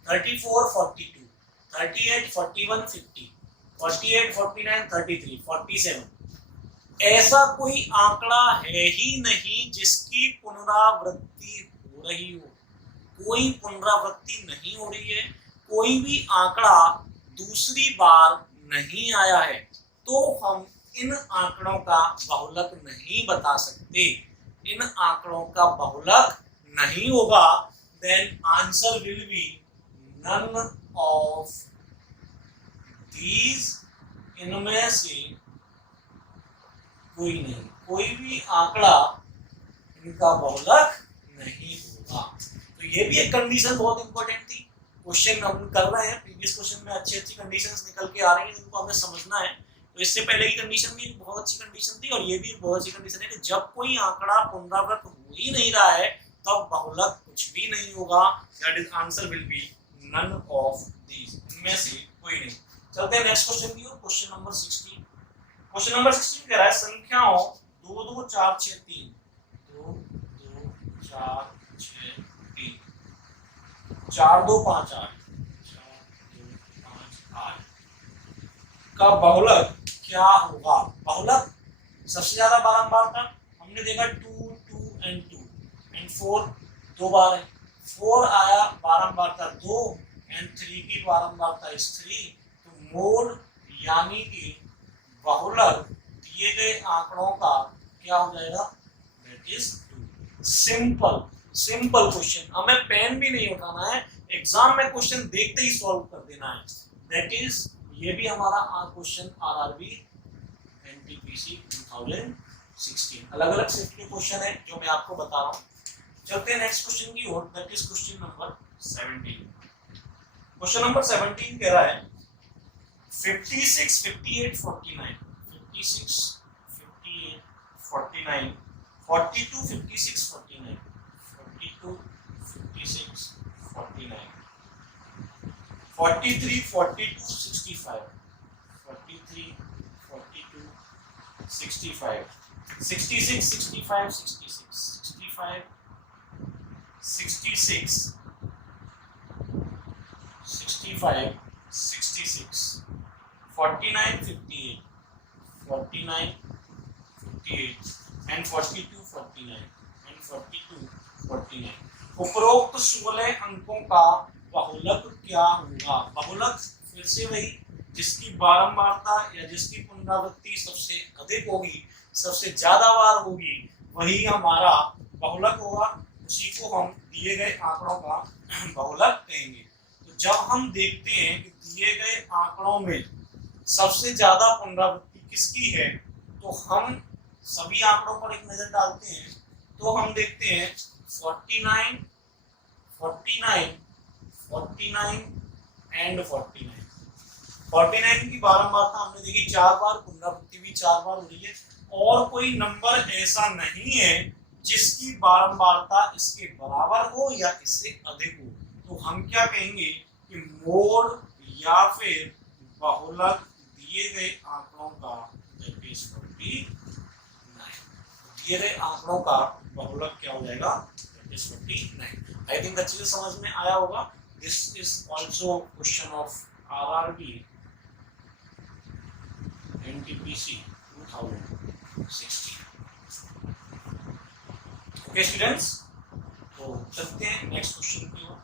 34, 42, 38, 41, 50, 48, 49, 33, 47। ऐसा कोई आंकड़ा है ही नहीं जिसकी पुनरावृत्ति हो रही हो। कोई पुनरावृत्ति नहीं हो रही है, कोई भी आंकड़ा दूसरी बार नहीं आया है, तो हम इन आंकड़ों का बहुलक नहीं बता सकते। इन आंकड़ों का बहुलक नहीं होगा। Then answer will be none of these. इनमें से कोई नहीं, कोई भी आंकड़ा इनका बहुलक नहीं होगा। तो ये भी एक कंडीशन बहुत इंपॉर्टेंट थी। क्वेश्चन हम कर रहे हैं, प्रीवियस क्वेश्चन में अच्छी अच्छी कंडीशंस निकल के आ रही हैं जिनको हमें समझना है। तो इससे पहले की कंडीशन भी एक बहुत अच्छी कंडीशन थी और ये भी एक बहुत अच्छी कंडीशन है कि जब कोई आंकड़ा पुनरावृत्त हो ही नहीं रहा है तब बहुलक कुछ भी नहीं होगा। That is answer will be none of these. इनमें से कोई नहीं। चलते हैं नेक्स्ट क्वेश्चन की ओर। Question number 16। क्वेश्चन नंबर 16 कह रहा है संख्याओं 2 2 4 6 3 2 2 4 6 3 4 2 5 8 4 2 5 8 का बहुलक क्या होगा? बहुलक सबसे ज्यादा बारंबारता हमने देखा 2 2 एंड 2 एंड 4 दो बार है। 4 आया बारंबारता 2 एंड 3 की बारंबारता इस 3। तो मोड यानी कि बहुलक दिए गए आंकड़ों का क्या हो जाएगा? That is 2। Simple simple question. हमें पेन भी नहीं उठाना है, एग्जाम में क्वेश्चन देखते ही सॉल्व कर देना है। दैट इज ये भी हमारा क्वेश्चन आरआरबी एनटीपीसी 2016। अलग अलग शिफ्ट के क्वेश्चन है जो मैं आपको बता रहा हूँ। चलते हैं नेक्स्ट क्वेश्चन की ओर। That is question number 17। Question number 17 कह रहा है 56 58 49 56 58 49 42 56 49 42 56 49 43 42 65 43 42 65 66 65 66 65 66 65 66 49 58 49 58 and 42 49 and 42 49। उपरोक्त 16 अंकों का बहुलक क्या होगा? बहुलक फिर से वही जिसकी बारंबारता या जिसकी पुनरावृत्ति सबसे अधिक होगी, सबसे ज्यादा बार होगी, वही हमारा बहुलक होगा। उसी को हम दिए गए आंकड़ों का बहुलक कहेंगे। तो जब हम देखते हैं कि दिए गए आंकड़ों में सबसे ज्यादा पुनरावृत्ति किसकी है, तो हम सभी आंकड़ों पर एक नजर डालते हैं। तो हम देखते हैं 49 49 49 एंड 49। 49 की बारंबारता हमने देखी 4 बार, पुनरावृत्ति भी 4 बार हो रही है। और कोई नंबर ऐसा नहीं है जिसकी बारंबारता इसके बराबर हो या इससे अधिक हो। तो हम क्या कहेंगे कि मोड या फिर बहुलक दिए गए आंकड़ों का दैट इज 49। दिए गए आंकड़ों का बहुलक क्या हो जाएगा? That is 49। आई थिंक अच्छे से समझ में आया होगा। This is also question of RRB NTPC 2016। Okay students, तो चलते हैं नेक्स्ट क्वेश्चन की ओर।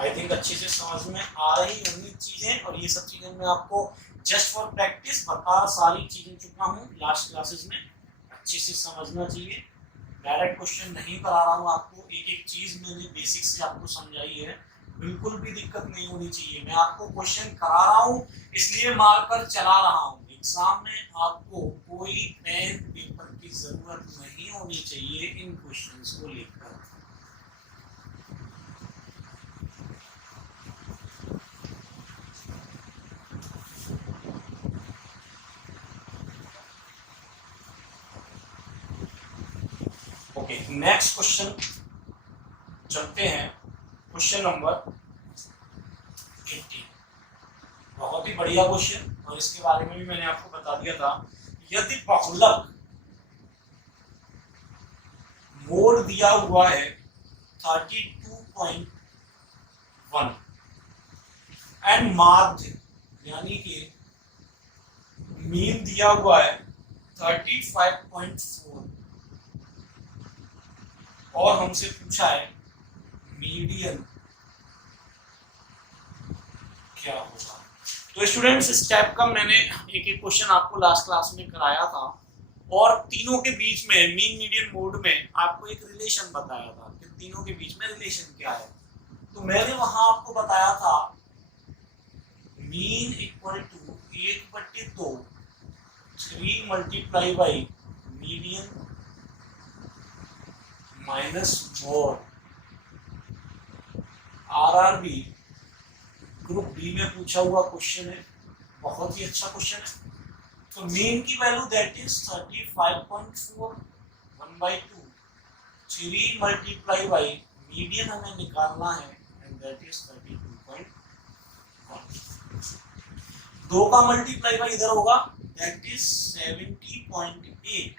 आई थिंक अच्छे से समझ में आ रही होंगी चीजें, और ये सब चीजें मैं आपको जस्ट फॉर प्रैक्टिस बता सारी चीजें चुका हूँ लास्ट क्लासेस में। अच्छे से समझना चाहिए। डायरेक्ट क्वेश्चन नहीं करा रहा हूँ आपको, एक एक चीज मैंने बेसिक से आपको समझाई है। बिल्कुल भी दिक्कत नहीं होनी चाहिए। मैं आपको क्वेश्चन करा रहा हूँ इसलिए मार्कर चला रहा हूँ। एग्जाम में आपको कोई पेन पेपर की जरूरत नहीं होनी चाहिए इन क्वेश्चंस को लेकर। ओके, नेक्स्ट क्वेश्चन चलते हैं। क्वेश्चन नंबर 18, बहुत ही बढ़िया क्वेश्चन, और इसके बारे में भी मैंने आपको बता दिया था। यदि बहुलक मोड दिया हुआ है 32.1 एंड माध्य यानी कि मीन दिया हुआ है 35.4 और हमसे पूछा है मीडियन क्या होगा। तो स्टूडेंट्स, इस टाइप का मैंने एक एक क्वेश्चन आपको लास्ट क्लास में कराया था, और तीनों के बीच में मीन मीडियन मोड में आपको एक रिलेशन बताया था कि तीनों के बीच में रिलेशन क्या है। तो मैंने वहां आपको बताया था mean equal to 1/2 3 multiply by median minus mode. RRB group B में पूछा हुआ क्वेश्चन है, बहुत ही अच्छा क्वेश्चन है। तो मीन की value that is 35.4 1/2 3 multiply by median हमें निकालना है एंड दैट इज 32.1। 2 का मल्टीप्लाई बाई इधर होगा that is 70.8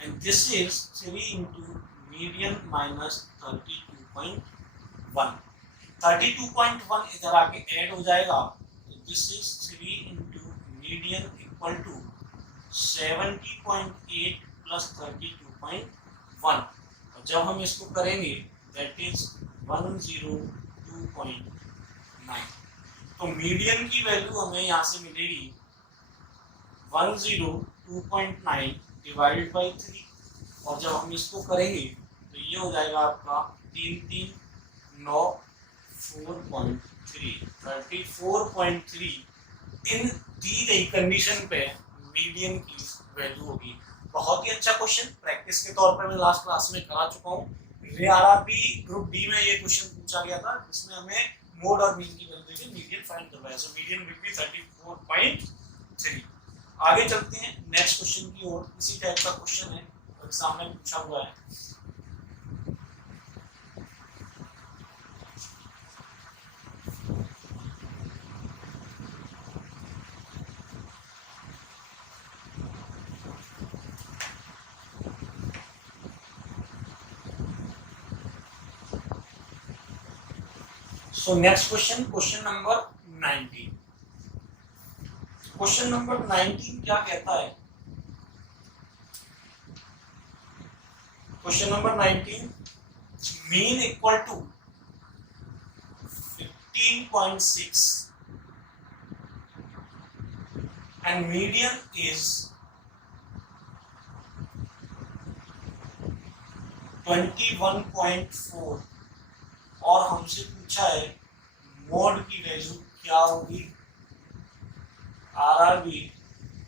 and this is 3 into median minus 32.1। 32.1 इधर आके ऐड हो जाएगा, तो this is 3 into median equal to 70.8 plus 32.1, और जब हम इसको करेंगे दैट इज 102.9। तो मीडियन की वैल्यू हमें यहाँ से मिलेगी 102.9 डिवाइडेड बाई 3, और जब हम इसको करेंगे तो ये हो जाएगा आपका 339 4.3 34.3। इन दी गई कंडीशन पे मीडियन की वैल्यू होगी। बहुत ही अच्छा क्वेश्चन, प्रैक्टिस के तौर पर मैं लास्ट क्लास में करा चुका हूँ। आरआरबी ग्रुप डी में ये क्वेश्चन पूछा गया था, जिसमें हमें मोड और मीन की वैल्यू देके मीडियन फाइंड करवाया। So median will be 34.3। आगे चलते हैं नेक्स्ट क्वेश्चन की ओर। इसी टाइप का क्वेश्चन है, एग्जाम में पूछा हुआ है। So next question, question number 19। Question number 19 क्या कहता है? Question number 19, mean equal to 15.6 and median is 21.4 और हमसे पूछा है मोड की वैल्यू क्या होगी। आरआरबी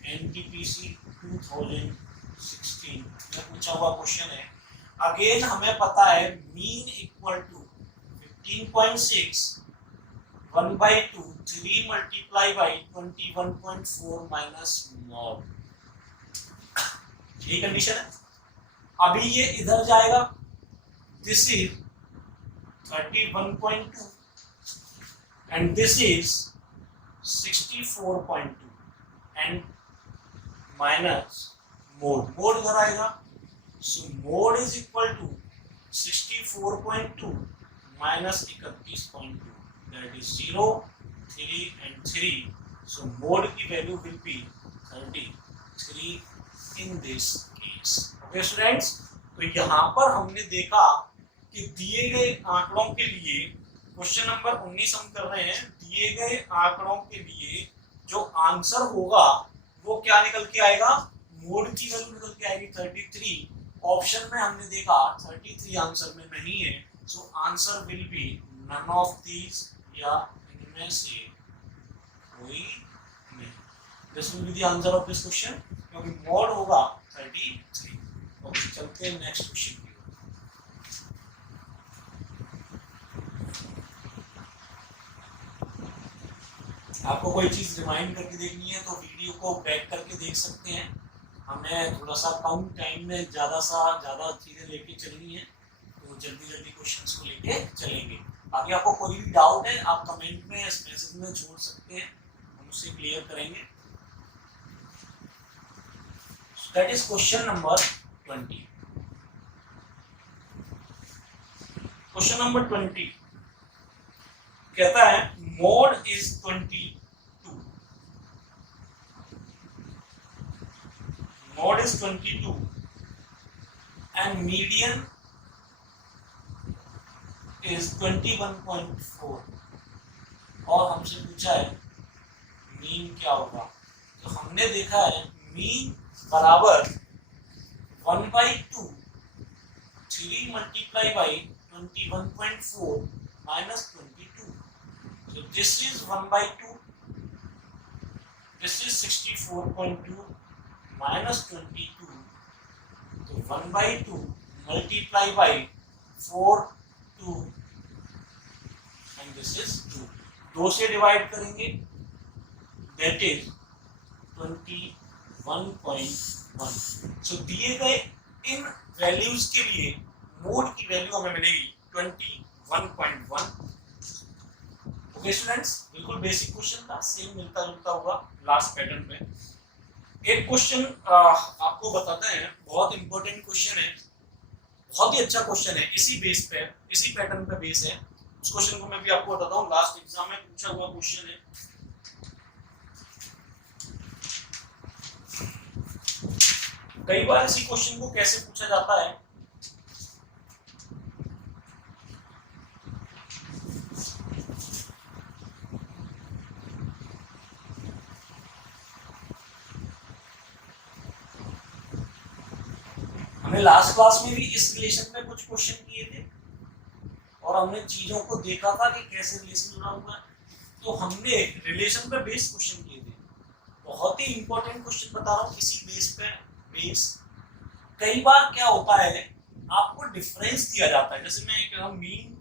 एनटीपीसी 2016 में पूछा हुआ क्वेश्चन है। अगेन हमें पता है mean equal to 15.6 1/2 3 multiply by 21.4 minus mode, ये कंडीशन है। अभी ये इधर जाएगा, this is 31.2 and this is 64.2 and minus mode इधर आएगा। So mode is equal to 64.2 minus 31.2, that is 0, 3 and 3. So mode की value will be 33 in this case. Okay students, तो यहाँ पर हमने देखा कि दिए गए आंकड़ों के लिए, क्वेश्चन नंबर 19 हम कर रहे हैं, दिए गए आंकड़ों के लिए जो आंसर होगा वो क्या निकल के आएगा, मोड की वैल्यू निकल के आएगी 33। ऑप्शन में हमने देखा 33 आंसर में नहीं है, so answer will be none of these, या इनमें से कोई नहीं। This will be the answer of this question, क्योंकि मोड होगा 33। ओके, चलते हैं नेक्स्ट क्वेश्चन की। आपको कोई चीज रिमाइंड करके देखनी है तो वीडियो को बैक करके देख सकते हैं, हमें थोड़ा सा कम टाइम में ज़्यादा चीज़ें लेके चलनी है, तो जल्दी जल्दी क्वेश्चंस को लेके चलेंगे। बाकी आपको कोई भी डाउट है आप कमेंट में मैसेज में छोड़ सकते हैं, हम उसे क्लियर करेंगे। That is question number 20। Question number 20 कहता है mode is 22, mode is 22 and median is 21.4 और हमसे पूछा है मीन क्या होगा। तो हमने देखा है मीन बराबर 1/2 3 multiplied by 21.4 minus 22. So this is 1/2. This is 64.2 minus 22. So 1/2 multiplied by 4 2 and this is 2. 2 से डिवाइड करेंगे, that is 21.1. So दिए गए इन वैल्यूज के लिए मोड की वैल्यू हमें मिलेगी 21.1। ओके स्टूडेंट्स, बिल्कुल बेसिक क्वेश्चन था, सेम मिलता जुलता हुआ लास्ट पैटर्न में। एक क्वेश्चन आपको बताते हैं, बहुत इंपॉर्टेंट क्वेश्चन है, बहुत ही अच्छा क्वेश्चन है, इसी बेस पे, इसी पैटर्न पे बेस है। उस क्वेश्चन को मैं भी आपको बताता हूँ, लास्ट एग्जाम में पूछा हुआ क्वेश्चन है। कई बार इसी क्वेश्चन को कैसे पूछा जाता है, हमने लास्ट क्लास में भी इस रिलेशन में कुछ क्वेश्चन किए थे और हमने चीजों को देखा था कि कैसे रिलेशन जुड़ा हुआ है, तो हमने रिलेशन पे बेस क्वेश्चन किए थे। बहुत ही इंपॉर्टेंट क्वेश्चन बता रहा हूँ, इसी बेस पे बेस। कई बार क्या होता है, आपको डिफरेंस दिया जाता है, जैसे मैं कह रहा हूँ mean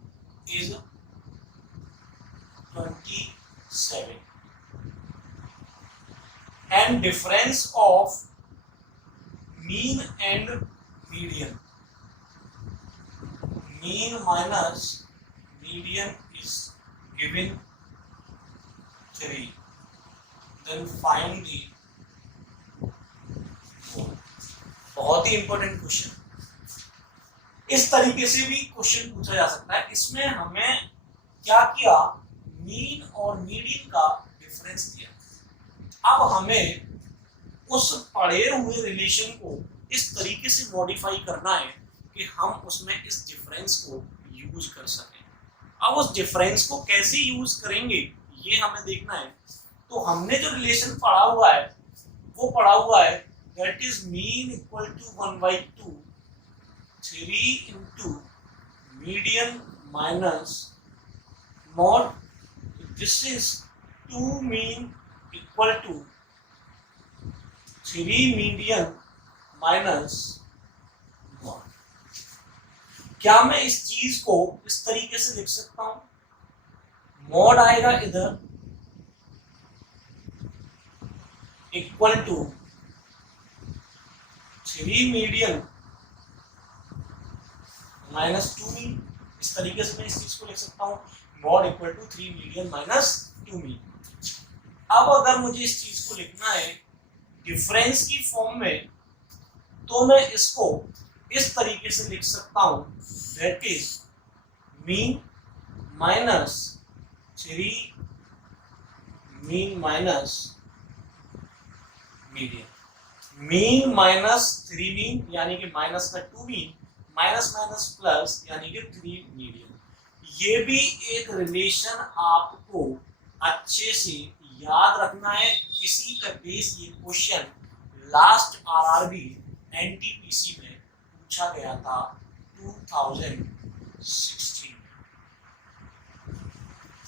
is 27 and difference of mean and median, mean minus median is given 3, then find the mode। बहुत ही इंपॉर्टेंट क्वेश्चन। इस तरीके से भी क्वेश्चन पूछा जा सकता है। इसमें हमें क्या किया, मीन और मीडियन का डिफरेंस दिया। अब हमें उस पढ़े हुए रिलेशन को इस तरीके से मॉडिफाई करना है कि हम उसमें इस डिफरेंस को यूज कर सकें। अब उस डिफरेंस को कैसे यूज करेंगे ये हमें देखना है। तो हमने जो रिलेशन पढ़ा हुआ है वो पढ़ा हुआ है that is mean equal to 1/2 3 into median minus mode. This is 2 mean equal to 3 median minus mode. क्या मैं इस चीज को इस तरीके से लिख सकता हूं, मॉड आएगा इधर equal to 3 median minus 2 mean. इस तरीके से मैं इस चीज को लिख सकता हूं, mode equal to 3 median minus 2 mean. अब अगर मुझे इस चीज को लिखना है डिफरेंस की फॉर्म में, तो मैं इसको इस तरीके से लिख सकता हूं that is mean minus 3 mean minus median. Mean minus 3 mean यानी कि माइनस का 2 मीन, माइनस माइनस प्लस यानी कि 3 मीडियन। ये भी एक रिलेशन आपको अच्छे से याद रखना है। इसी का बेस ये क्वेश्चन लास्ट आरआरबी एनटीपीसी में पूछा गया था 2016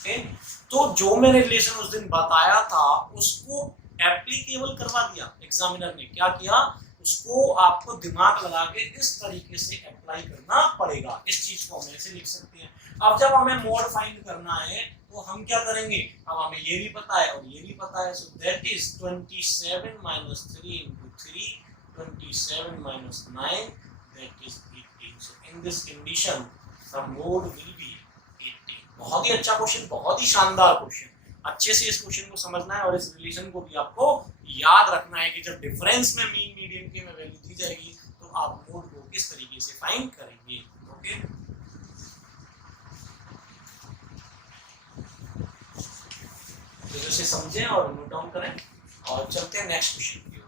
में। तो जो मैंने रिलेशन उस दिन बताया था उसको एप्लीकेबल करवा दिया एग्जामिनर ने। क्या किया, उसको आपको दिमाग लगा के इस तरीके से अप्लाई करना पड़ेगा। इस चीज को हम ऐसे लिख सकते हैं। अब जब हमें मोड फाइंड करना है तो हम क्या करेंगे, अब हमें ये भी पता है और ये भी पता है। So that is 27 - 3 × 3 27 minus 9, that is 18. So in this condition the mode will be 18. बहुत ही अच्छा क्वेश्चन, बहुत ही शानदार क्वेश्चन। अच्छे से इस क्वेश्चन को समझना है और इस रिलेशन को भी आपको याद रखना है कि जब डिफरेंस में मीन मीडियन की में वैल्यू दी जाएगी तो आप मोड को किस तरीके से फाइंड करेंगे। ओके, तो इसे समझें और नोट डाउन करें और चलते हैं नेक्स्ट क्वेश्चन की ओर।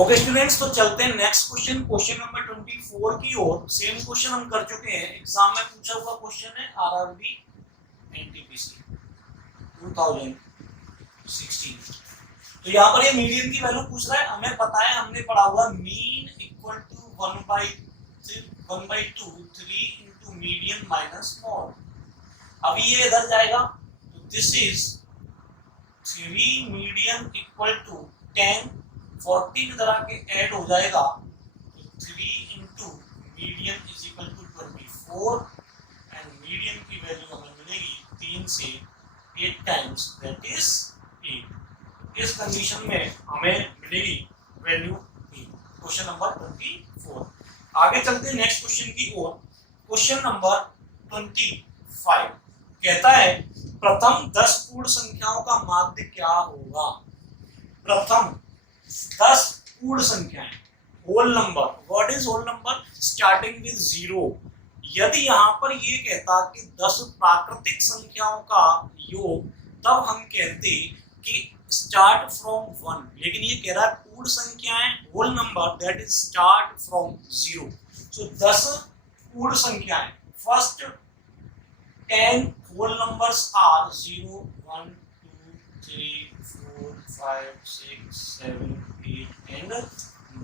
ओके स्टूडेंट्स, तो चलते हैं नेक्स्ट क्वेश्चन, क्वेश्चन नंबर 24 की ओर। सेम क्वेश्चन हम कर चुके हैं, एग्जाम में पूछा हुआ क्वेश्चन है आरआरबी एनटीपीसी 2016। तो यहाँ पर ये मीडियन की वैल्यू पूछ रहा है। हमें पता है, हमने पढ़ा हुआ mean equal to 1/2 3 into median minus mode. अभी ये इधर जाएगा तो this is 3 median equal to 10, 40 की तरह के ऐड हो जाएगा तो 3 into median is equal to 24 and median की वैल्यू हमें मिलेगी 3 से 8 टाइम्स, दैट इज 8। इस कंडीशन में हमें मिलेगी वैल्यू 8। Question number 24। आगे चलते हैं नेक्स्ट क्वेश्चन की ओर। क्वेश्चन नंबर 25 कहता है प्रथम 10 पूर्ण संख्याओं का माध्य क्या होगा। प्रथम 10 पूर्ण संख्याएं, whole number. What is whole number? Starting with 0 यदि यहाँ पर ये कहता कि 10 प्राकृतिक संख्याओं का योग, तब हम कहते कि स्टार्ट फ्रॉम 1, लेकिन ये कह रहा है पूर्ण संख्याएं, whole number, that is start from 0। So 10 पूर्ण संख्याएं, first 10 whole numbers are 0, 1, 2, 3, 4, 5, 6, 7, 8 and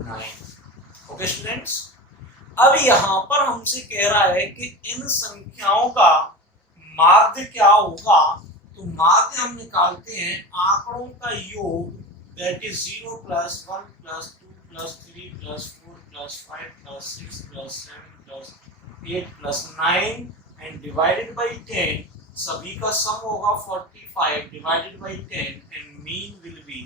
9। Okay students, अब यहाँ पर हमसे कह रहा है कि इन संख्याओं का माध्य क्या होगा। तो माध्य हम निकालते हैं आंकड़ों का योग, that is 0 + 1 + 2 + 3 + 4 + 5 + 6 + 7 + 8 + 9 and divided by 10। सभी का सम होगा 45 divided by 10 and mean will be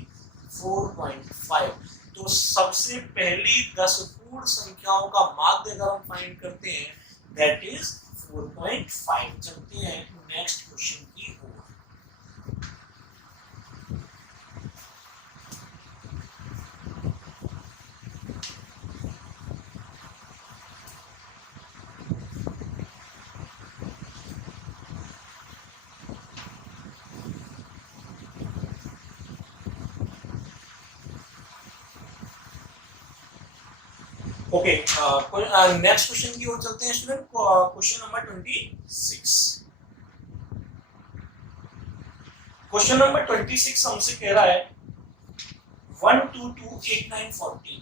4.5। तो सबसे पहली 10 पूर्ण संख्याओं का माध्य अगर हम फाइंड करते हैं, दैट इज 4.5। चलते हैं नेक्स्ट क्वेश्चन की ओर। ओके, नेक्स्ट क्वेश्चन की ओर चलते हैं student. Question number 26। Question number 26 हमसे कह रहा है 1 2 2 8 9 14,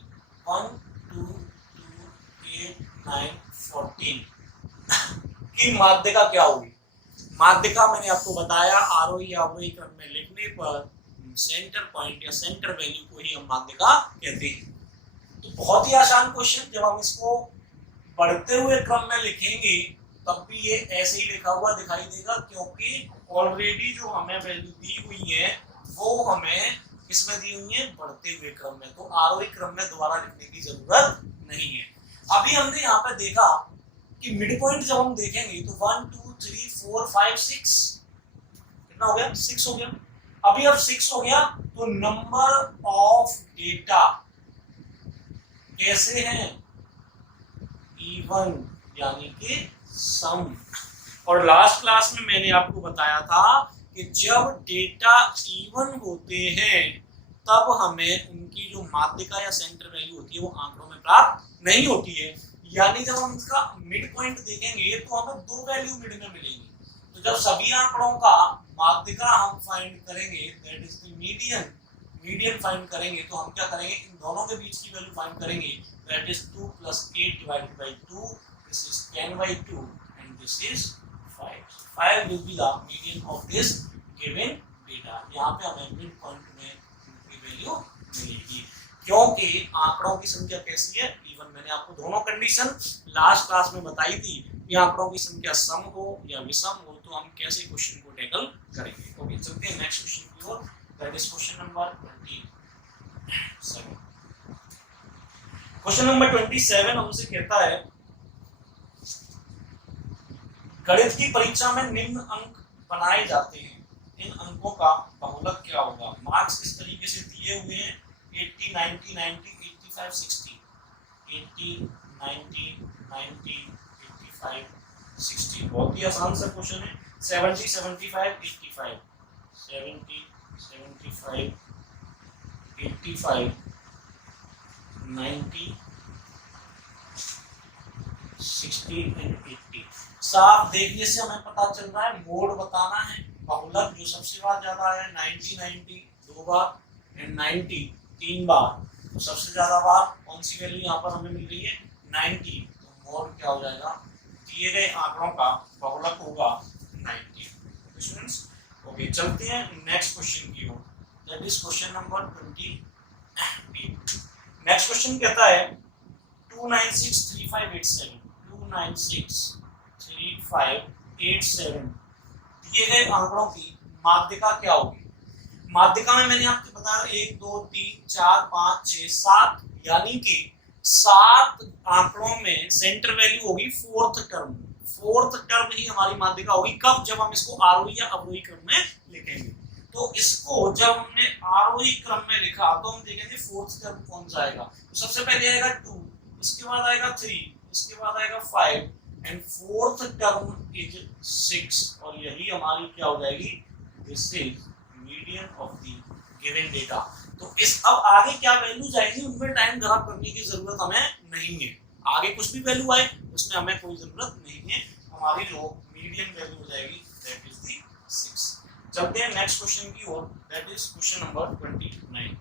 1 2 2 8 9 14 की माध्यिका क्या होगी। माध्यिका मैंने आपको बताया आरोही अवरोही क्रम में लिखने पर सेंटर पॉइंट या सेंटर वैल्यू को ही हम माध्यिका कहते हैं। तो बहुत ही आसान क्वेश्चन, जब हम इसको बढ़ते हुए क्रम में लिखेंगे तब भी ये ऐसे ही लिखा हुआ दिखाई देगा, क्योंकि ऑलरेडी जो हमें वैल्यू दी हुई है वो हमें किसमें दी हुई है, बढ़ते हुए क्रम में। तो आरोही क्रम में दोबारा लिखने की जरूरत नहीं है। अभी हमने यहाँ पे देखा कि मिड पॉइंट जब हम देखेंगे तो 1 2 3 4 5 6 कितना हो गया, 6 हो गया। अभी अब 6 हो गया तो नंबर ऑफ डेटा कैसे हैं, इवन, यानी कि सम। और लास्ट क्लास में मैंने आपको बताया था कि जब डेटा इवन होते हैं तब हमें उनकी जो माध्यिका या सेंटर वैल्यू होती है वो आंकड़ों में प्राप्त नहीं होती है। यानी जब हम इसका मिड पॉइंट देखेंगे तो हमें दो वैल्यू मिड में मिलेंगी। तो जब सभी आंकड़ों का माध्यिका हम फाइंड करेंगे, that is the median, median find करेंगे, तो हम क्या करेंगे, इन दोनों के बीच की वैल्यू फाइंड करेंगे, that is 2 + 8 divided by 2, this is 10/2 and this is 5। 5 will be the median of this given data। यहाँ पे हमें मिड पॉइंट में इनकी वैल्यू मिलेगी, क्योंकि आंकड़ों की संख्या कैसी है, इवन। मैंने आपको दोनों कंडीशन लास्ट क्लास में बताई थी कि आंकड़ों की संख्या सम हो या विषम हो तो हम कैसे क्वेश्चन को टैकल करेंगे। ओके, चलते हैं नेक्स्ट क्वेश्चन की ओर, that is question number 27। Question number 27 हमसे कहता है गणित की परीक्षा में निम्न अंक बनाए जाते हैं, इन अंकों का बहुलक क्या होगा। मार्क्स किस तरीके से दिए हुए हैं, 80 90 90 85 60, 80 90 90 85 60। बहुत ही आसान सा क्वेश्चन है। 70 75 85, 70 75 85 90 60 एंड 80। साफ देखने से हमें पता चल रहा है मोड बताना है। बहुलक जो सबसे बार ज्यादा है 90 90 दो बार एंड 90 तीन बार, तो सबसे ज्यादा बार कौन सी वैल्यू यहाँ पर हमें मिल रही है, 90। तो मोड क्या हो जाएगा, दिए गए आंकड़ों का बहुलक होगा 90। ओके, चलते हैं नेक्स्ट क्वेश्चन की ओर, that is question number 28। Next question कहता है 296 3587, 296 3587 दिए गए आंकड़ों की माध्यिका क्या होगी। माध्यिका में मैंने आपको बताया 1 2 3 4 5 6 7, यानी कि 7 आंकड़ों में सेंटर वैल्यू होगी फोर्थ टर्म। फोर्थ टर्म ही हमारी माध्यिका होगी। कब, जब हम इसको आरोही या अवरोही क्रम में लिखेंगे। तो इसको जब हमने आरोही क्रम में लिखा तो हम देखेंगे फोर्थ टर्म कौन सा आएगा। तो सबसे पहले आएगा 2, इसके बाद आएगा 3, इसके बाद आएगा 5 एंड फोर्थ टर्म इज 6 और यही हमारी क्या हो जाएगी, this is median of the given data. तो इस अब आगे क्या वैल्यूज आएगी उनमें टाइम खराब करने की जरूरत हमें नहीं है, आगे कुछ भी वैल्यू आए उसमें हमें कोई जरूरत नहीं है, हमारी जो मीडियन वैल्यू हो जाएगी दैट इज द 6। चलते हैं नेक्स्ट क्वेश्चन की ओर, दैट इज क्वेश्चन नंबर 29।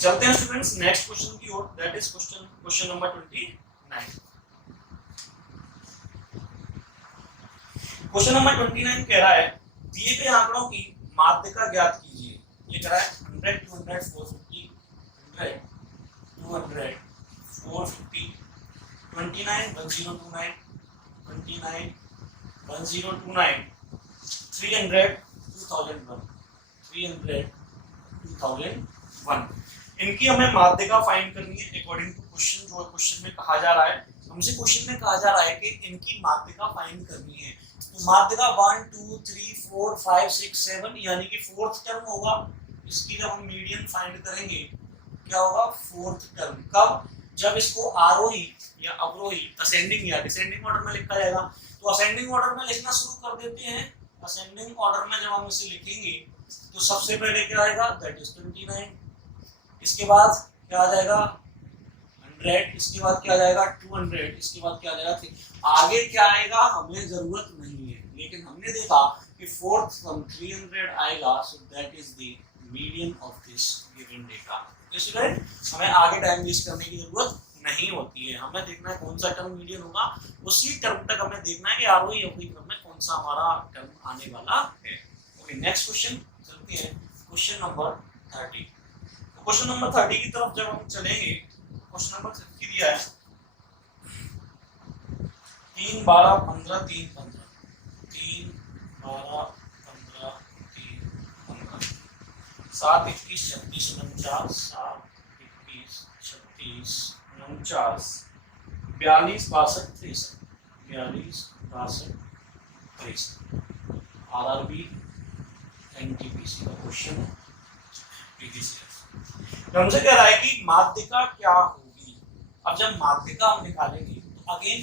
चलते हैं स्टूडेंट्स नेक्स्ट क्वेश्चन की ओर, that is question number 29। Question number 29 कह रहा है दिए गए आंकड़ों की माध्यिका ज्ञात कीजिए। ये कह रहा है 100 200 450 100 200 450 29 1029 29 1029 300 2001 300 2001। इनकी हमें माध्यिका फाइंड करनी है अकॉर्डिंग टू क्वेश्चन। जो क्वेश्चन में कहा जा रहा है, हमसे क्वेश्चन में कहा जा रहा है कि इनकी माध्यिका फाइंड करनी है। तो माध्यिका 1 2 3 4 5 6 7 यानी कि फोर्थ टर्म होगा। इसकी जब हम मीडियन फाइंड करेंगे क्या होगा, फोर्थ टर्म। कब, जब इसको आरोही या अवरोही असेंडिंग या डिसेंडिंग ऑर्डर में लिखा जाएगा। तो असेंडिंग ऑर्डर में लिखना शुरू कर देते हैं। असेंडिंग ऑर्डर में जब हम इसे लिखेंगे तो सबसे पहले क्या आएगा, दैट इज 29। इसके बाद क्या आ जाएगा 100, इसके बाद क्या आ जाएगा 200, इसके बाद क्या आ जाएगा 3। आगे क्या आएगा हमें जरूरत नहीं है, लेकिन हमने देखा कि फोर्थ टर्म 300 आएगा, so that is the median of this given data. इसलिए हमें आगे टाइम वेस्ट करने की जरूरत नहीं होती है, हमें देखना है कौन सा टर्म मीडियन होगा, उसी टर्म तक हमें देखना है कि आरोही अवरोही क्रम में कौन सा हमारा टर्म आने वाला है। ओके नेक्स्ट क्वेश्चन चलते हैं, क्वेश्चन नंबर 30। क्वेश्चन नंबर 30 की तरफ जब हम चलेंगे, क्वेश्चन नंबर 30 दिया है 3 12 15 3 15 3 12 15 3 15 7 21 36 49 7 21 36 49 42 62 43 42 62 63 आरआरबी एनटीपीसी का क्वेश्चन है। हमसे कह रहा है कि माध्यिका क्या होगी। अब जब माध्यिका हम निकालेंगे तो अगेन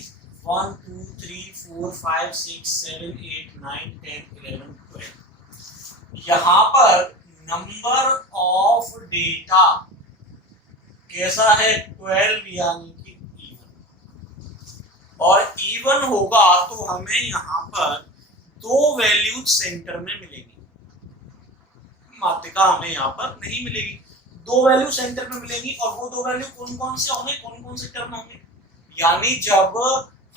1 2 3 4 5 6 7 8 9 10 11 12 यहाँ पर नंबर ऑफ डेटा कैसा है 12 यानी कि इवन। और इवन होगा तो हमें यहाँ पर दो वैल्यूज सेंटर में मिलेगी, माध्यिका हमें यहाँ पर नहीं मिलेगी, दो वैल्यू सेंटर में मिलेंगी। और वो दो वैल्यू कौन कौन से होंगे, कौन कौन से टर्म होंगे, यानी जब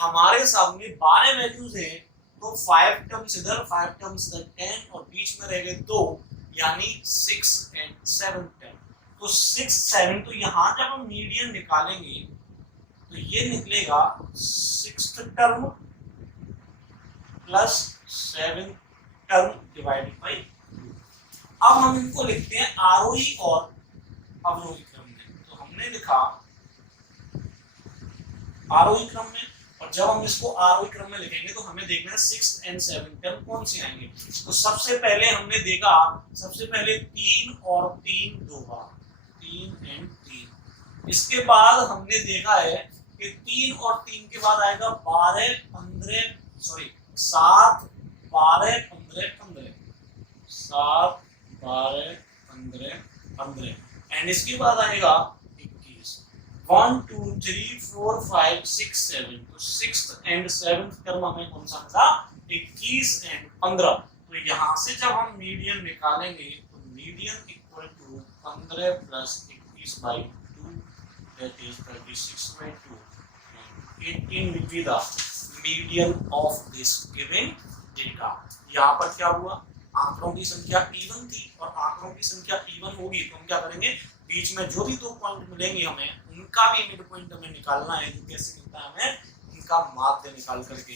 हमारे सामने 12 वैल्यूज हैं तो 5 टर्म्स इधर 5 टर्म्स इधर 10 और बीच में रह गए 2 यानी 6 एंड 7 टर्म। तो 6 7 तो यहाँ जब हम मीडियन निकालेंगे तो ये निकलेगा 6th term plus 7th term divided by. अब हम इनको लिखते हैं आरोही और अवरोही क्रम में। तो हमने लिखा आरोही क्रम में, और जब हम इसको आरोही क्रम में लिखेंगे तो हमें देखना है 6 एंड 7 टर्म कौन से आएंगे। तो सबसे पहले हमने देखा, सबसे पहले 3 और 3 दो बार 3 एंड 3। इसके बाद हमने देखा है कि 3 और 3 के बाद आएगा 12 15 7 12 15 15 7 12 15 15 एंड इसके बाद आएगा 21 1 2 3 4 5 6 7। तो 6th एंड 7th टर्म हमें कौन सा मिला 21 एंड 15। तो यहाँ से जब हम मीडियन निकालेंगे तो median equal to 15 plus 21 by 2 that is 36 by 2 18 will be the median of this given data। यहाँ पर क्या हुआ, आंकड़ों की संख्या इवन थी और आंकड़ों की संख्या इवन होगी तो हम क्या करेंगे, बीच में जो भी दो पॉइंट मिलेंगे हमें इनका भी मिड पॉइंट हमें निकालना है। जो कैसे मिलता है हमें इनका माध्य निकाल करके।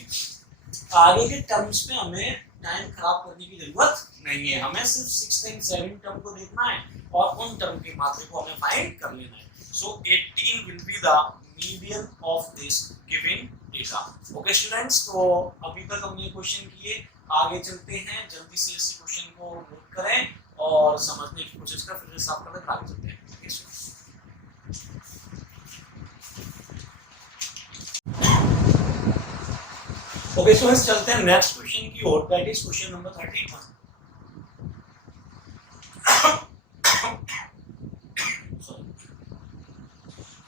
आगे के टर्म्स पे हमें टाइम खराब करने की जरूरत नहीं है, हमें सिर्फ 6 एंड 7 टर्म को देखना है और उन टर्म के माध्य को हमें फाइंड कर लेना है। सो 18 will be the median of this given data. Okay students, तो अभी तक हमने क्वेश्चन किए, आगे चलते हैं, जल्दी से इस क्वेश्चन को नोट करें और समझने की कोशिश करें, फिर साफ करके आगे चलते हैं। ओके सो चलते हैं नेक्स्ट क्वेश्चन की ओर, दैट इज क्वेश्चन नंबर 31।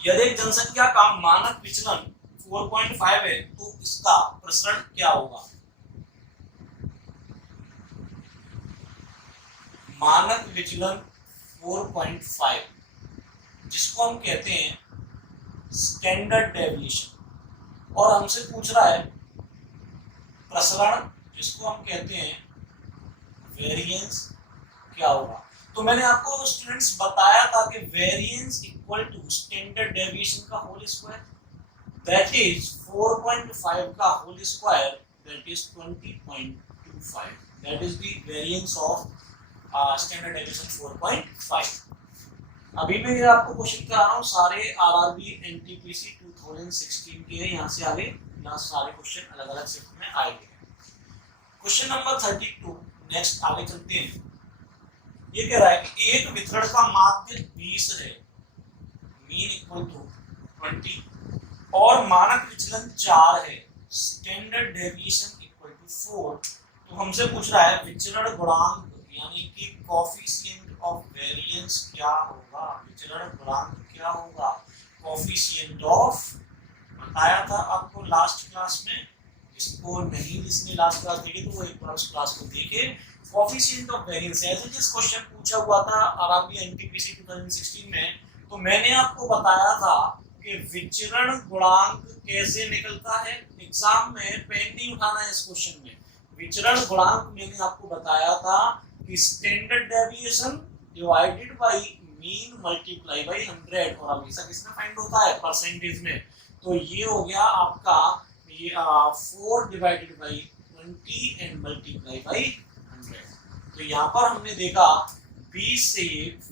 यदि एक जनसंख्या का मानक विचलन 4.5 है तो इसका प्रसरण क्या होगा? मानक विचलन 4.5 जिसको हम कहते हैं स्टैंडर्ड डेविएशन, और हमसे पूछ रहा है प्रसरण जिसको हम कहते हैं वेरिएंस क्या होगा। तो मैंने आपको स्टूडेंट्स बताया था कि variance equal to standard deviation का होल स्क्वायर, दैट इज 4.5 का whole square, that is 20.25, that is the variance of standard deviation 4.5। अभी मैं आपको क्वेश्चन करा रहा हूँ सारे आरआरबी एनटीपीसी 2016 के, यहाँ से आगे यहाँ सारे क्वेश्चन अलग अलग शिफ्ट में आएंगे। क्वेश्चन नंबर 32, नेक्स्ट आगे चलते हैं। ये कह रहा है कि एक वितरण का माध्य 20 है, मीन इक्वल टू 20, और मानक विचलन 4 है, स्टैंडर्ड डेविएशन इक्वल टू 4। तो हमसे पूछ रहा है विचरण गुणांक यानी कि कोएफिशिएंट ऑफ वेरिएंस क्या होगा। विचरण गुणांक क्या होगा? कोएफिशिएंट ऑफ, बताया था आपको लास्ट क्लास में, इसको नहीं जिसने लास्ट क्लास देखी तो वो एक बार उस क्लास को देखे। कोएफिशिएंट ऑफ वेरिएंस ऐसे जिस क्वेश्चन पूछा हुआ था आरआरबी एनटीपीसी 2016 में, तो मैंने आपको बताया था कि विचरण गुणांक कैसे निकलता है। एग्जाम में पेन नहीं उठाना है इस क्वेश्चन में। विचरण गुणांक मैंने आपको बताया था कि standard deviation divided by mean multiply bye 100, और हमेशा किसमें फाइंड होता है? परसेंटेज में। तो ये हो गया आपका ये 4 divided by 20 and multiply by 100। तो यहाँ पर हमने देखा 20 से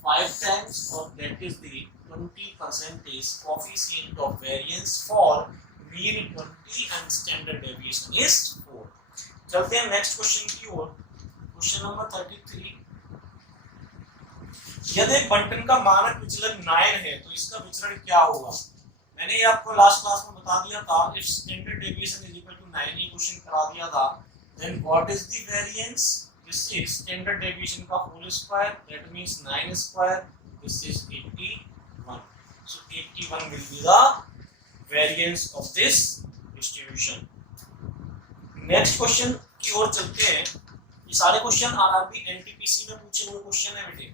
5 टाइम्स, और that is the 20% coefficient of variance for mean 20 and standard deviation is 4। चलते हैं नेक्स्ट क्वेश्चन की ओर, क्वेश्चन नंबर 33। यदि बंटन का मानक विचलन 9 है तो इसका विचरण क्या होगा? मैंने ये आपको लास्ट क्लास में बता दिया था, if standard deviation is equal to 9, ये क्वेश्चन करा दिया था। Then what is the variance? This is standard deviation का whole square, that means 9 square, this is 81। So 81 will be the variance of this distribution. Next question की ओर चलते हैं। ये सारे क्वेश्चन आरआरबी एनटीपीसी में पूछे हुए क्वेश्चन है बेटे।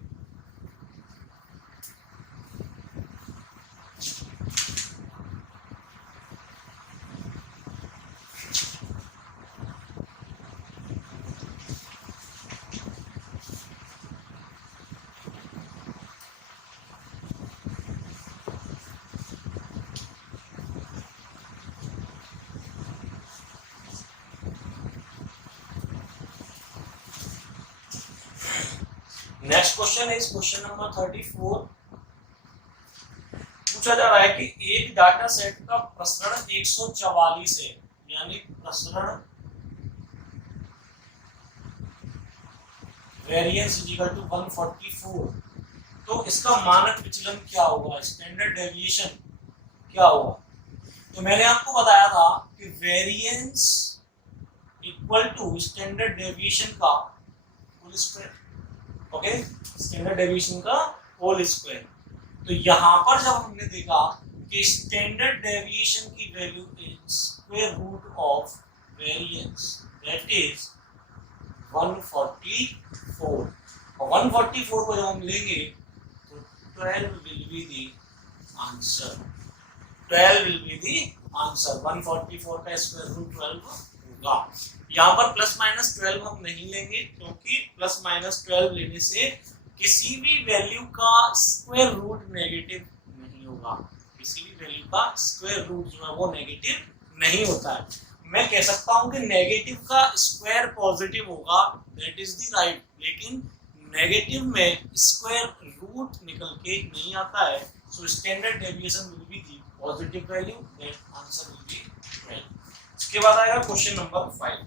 Next question is question number 34। पूछा जा रहा है कि एक डाटा सेट का प्रसरण 144 है, यानी प्रसरण वेरिएंस इज इक्वल टू 144। तो इसका मानक विचलन क्या होगा? स्टैंडर्ड डेविएशन क्या होगा? तो मैंने आपको बताया था कि variance equal to standard deviation का whole square. Okay, standard deviation का होल स्क्वायर। तो यहाँ पर जब हमने देखा कि स्टैंडर्ड डेविएशन की value is square root of variance, that is 144, और 144 को जब हम लेंगे तो 12 will be the answer. 12 will be the answer. 144 का स्क्वायर रूट 12 होगा। यहाँ पर प्लस माइनस 12 हम नहीं लेंगे, क्योंकि प्लस माइनस 12 लेने से किसी भी वैल्यू का स्क्वायर रूट नेगेटिव नहीं होगा। किसी भी वैल्यू का स्क्वायर रूट जो है वो नेगेटिव नहीं होता है। मैं कह सकता हूं कि नेगेटिव का स्क्वायर पॉजिटिव होगा, दैट इज द राइट, लेकिन नेगेटिव में स्क्वायर रूट निकल के नहीं आता है, so standard deviation will be the positive value, that answer will B 12। इसके बाद आएगा क्वेश्चन नंबर 5।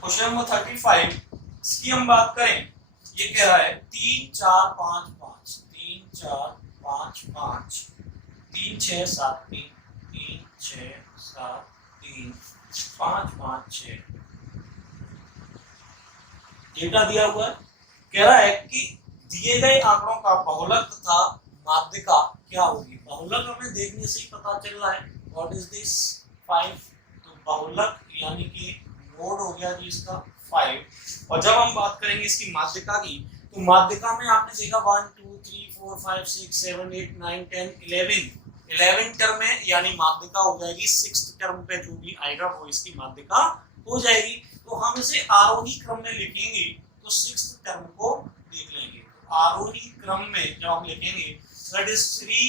क्वेश्चन नंबर 35, इसकी हम बात करें, ये कह रहा है 3 4 5 5 3 4 5 5 3 6 7 3 3 6 7 3 5 5 6 डेटा दिया हुआ है। कह रहा है कि दिए गए आंकड़ों का बहुलक तथा माध्यिका क्या होगी। बहुलक हमें देखने से ही पता चल रहा है, व्हाट इज दिस 5, तो बहुलक यानी कि मोड हो गया जी इसका 5। और जब हम बात करेंगे इसकी माध्यिका की, तो माध्यिका में आपने देखा 1 2 3 4 5 6 7 8 9 10 11 टर्म में, यानी माध्यिका हो जाएगी 6th टर्म पे जो भी आएगा वो इसकी माध्यिका हो जाएगी। तो हम इसे आरोही क्रम में लिखेंगे, तो 6th टर्म को देख लेंगे। तो आरोही क्रम में जब हम लिखेंगे दैट इज 3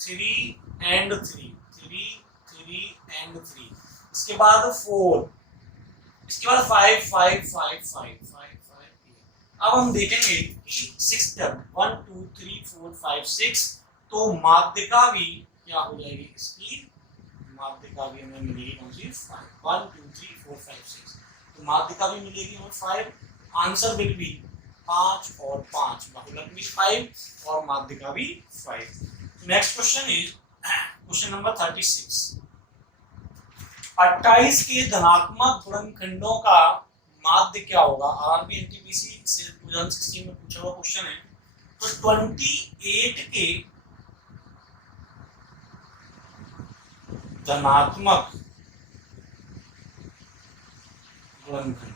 3 एंड 3 3 3 एंड 3, इसके बाद 4, इसके बाद 5 5 5 5 5 5। अब हम देखेंगे कि 6th टर्म 1 2 3 4 5 6, तो माध्यिका भी क्या हो जाएगी इसकी, माध्यिका भी हमें मिलेगी कौन सी 5 1 2 3 4 5 6, तो माध्यिका भी मिलेगी हमें 5। आंसर विल बी 5 और 5, बहुलक भी 5 और माध्यिका भी 5। Next question is question number 36। 28 के धनात्मक गुणनखंडों का माध्य क्या होगा। आरआरबी एनटीपीसी से 2016 में पूछा हुआ क्वेश्चन है। तो 28 के धनात्मक गुणनखंड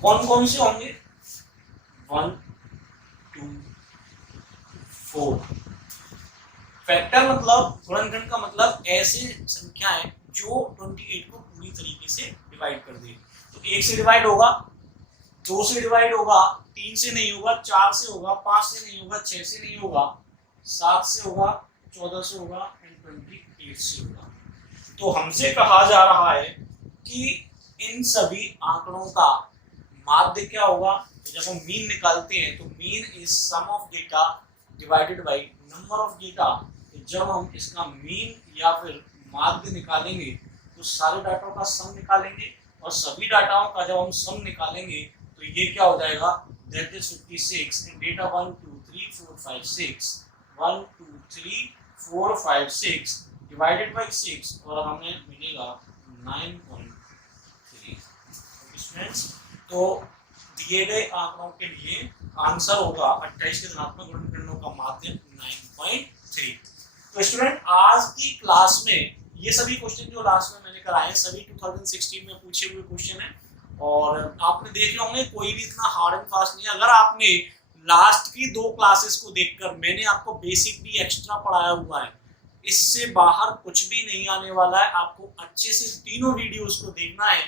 कौन कौन से होंगे, 1 2 4। फैक्टर मतलब गुणनखंड का मतलब ऐसी संख्याएं जो 28 को पूरी तरीके से डिवाइड कर दे। तो 1 से डिवाइड होगा, 2 से डिवाइड होगा, 3 से नहीं होगा, 4 से होगा, 5 से नहीं होगा, 6 से नहीं होगा, 7 से होगा, 14 से होगा एंड 28 से होगा। तो हमसे कहा जा रहा है कि इन सभी आंकड़ों का माध्य क्या होगा। तो जब हम मीन निकालते हैं तो mean is sum of data divided by number of data. तो जब हम इसका मीन या फिर माध्य निकालेंगे तो सारे डाटाओं का सम निकालेंगे, और सभी डाटाओं का जब हम सम निकालेंगे तो ये क्या हो जाएगा, that is 56 in data 1 2 3 4 5 6 1 2 3 4 5 6 divided by 6, और हमें मिलेगा 9.3। स्टूडेंट्स, तो दिए गए आंकड़ों के लिए आंसर होगा 28 के धनात्मक गुणनखंडों का माध्य 9.3। तो स्टूडेंट, आज की क्लास में ये सभी क्वेश्चन जो लास्ट में मैंने कराए सभी 2016 में पूछे हुए क्वेश्चन हैं, और आपने देख होंगे कोई भी इतना हार्ड एंड फास्ट नहीं है। अगर आपने लास्ट की 2 क्लासेस को देखकर, मैंने आपको बेसिक भी एक्स्ट्रा पढ़ाया हुआ है, इससे बाहर कुछ भी नहीं आने वाला है। आपको अच्छे से तीनों वीडियोस को देखना है,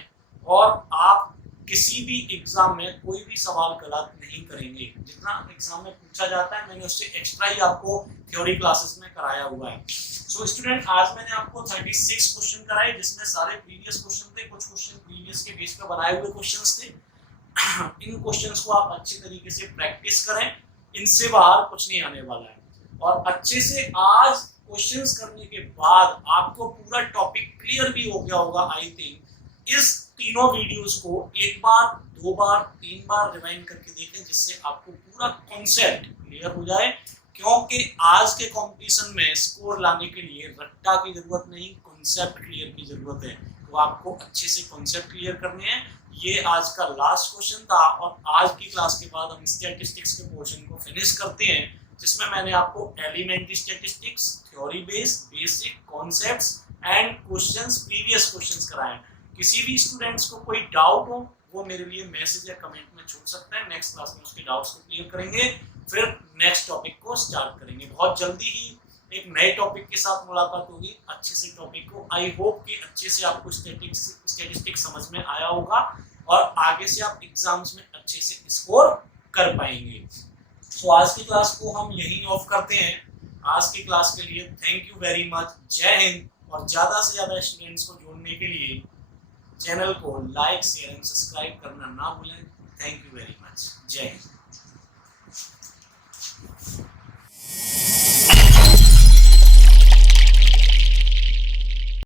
और आप किसी भी एग्जाम में कोई भी सवाल गलत नहीं करेंगे। जितना एग्जाम में पूछा जाता है मैंने उससे एक्स्ट्रा ही आपको थ्योरी क्लासेस में कराया हुआ है। सो स्टूडेंट, आज मैंने आपको 36 क्वेश्चन कराए, जिसमें सारे प्रीवियस क्वेश्चन थे, कुछ क्वेश्चन प्रीवियस के बेस पर बनाए हुए क्वेश्चंस थे। इन क्वेश्चंस को आप अच्छे तरीके से प्रैक्टिस करें, इनसे बाहर कुछ नहीं आने वाला है। और अच्छे से आज क्वेश्चंस करने के बाद आपको पूरा टॉपिक क्लियर भी हो गया होगा। आई थिंक इस तीनों वीडियोस को एक बार, 2 बार, 3 बार रिवाइंड करके देखें, जिससे आपको पूरा कॉन्सेप्ट क्लियर हो जाए। क्योंकि आज के कंपटीशन में स्कोर लाने के लिए रट्टा की जरूरत नहीं, कॉन्सेप्ट क्लियर की जरूरत है। तो आपको अच्छे से कॉन्सेप्ट क्लियर करने हैं। ये आज का लास्ट क्वेश्चन था, और आज की क्लास के बाद हम स्टैटिस्टिक्स के पोर्शन को फिनिश करते हैं, जिसमें मैंने आपको elementary statistics, theory based, basic concepts and questions, previous questions कराए। किसी भी स्टूडेंट्स को कोई डाउट हो वो मेरे लिए मैसेज या कमेंट में छोड़ सकते हैं। नेक्स्ट क्लास में उसके डाउट्स को क्लियर करेंगे, फिर नेक्स्ट टॉपिक को स्टार्ट करेंगे। बहुत जल्दी ही एक नए टॉपिक के साथ मुलाकात होगी, अच्छे से टॉपिक को। आई होप कि अच्छे से आपको स्टैटिस्टिक्स समझ में आया होगा, और आगे से आप एग्जाम्स में अच्छे से स्कोर कर पाएंगे। सो आज की क्लास को हम यहीं ऑफ करते हैं। आज की क्लास के लिए थैंक यू वेरी मच। जय हिंद। और ज़्यादा से ज़्यादा स्टूडेंट्स को जोड़ने के लिए चैनल को लाइक शेयर एंड सब्सक्राइब करना ना भूलें। Thank you very much. जय हिंद।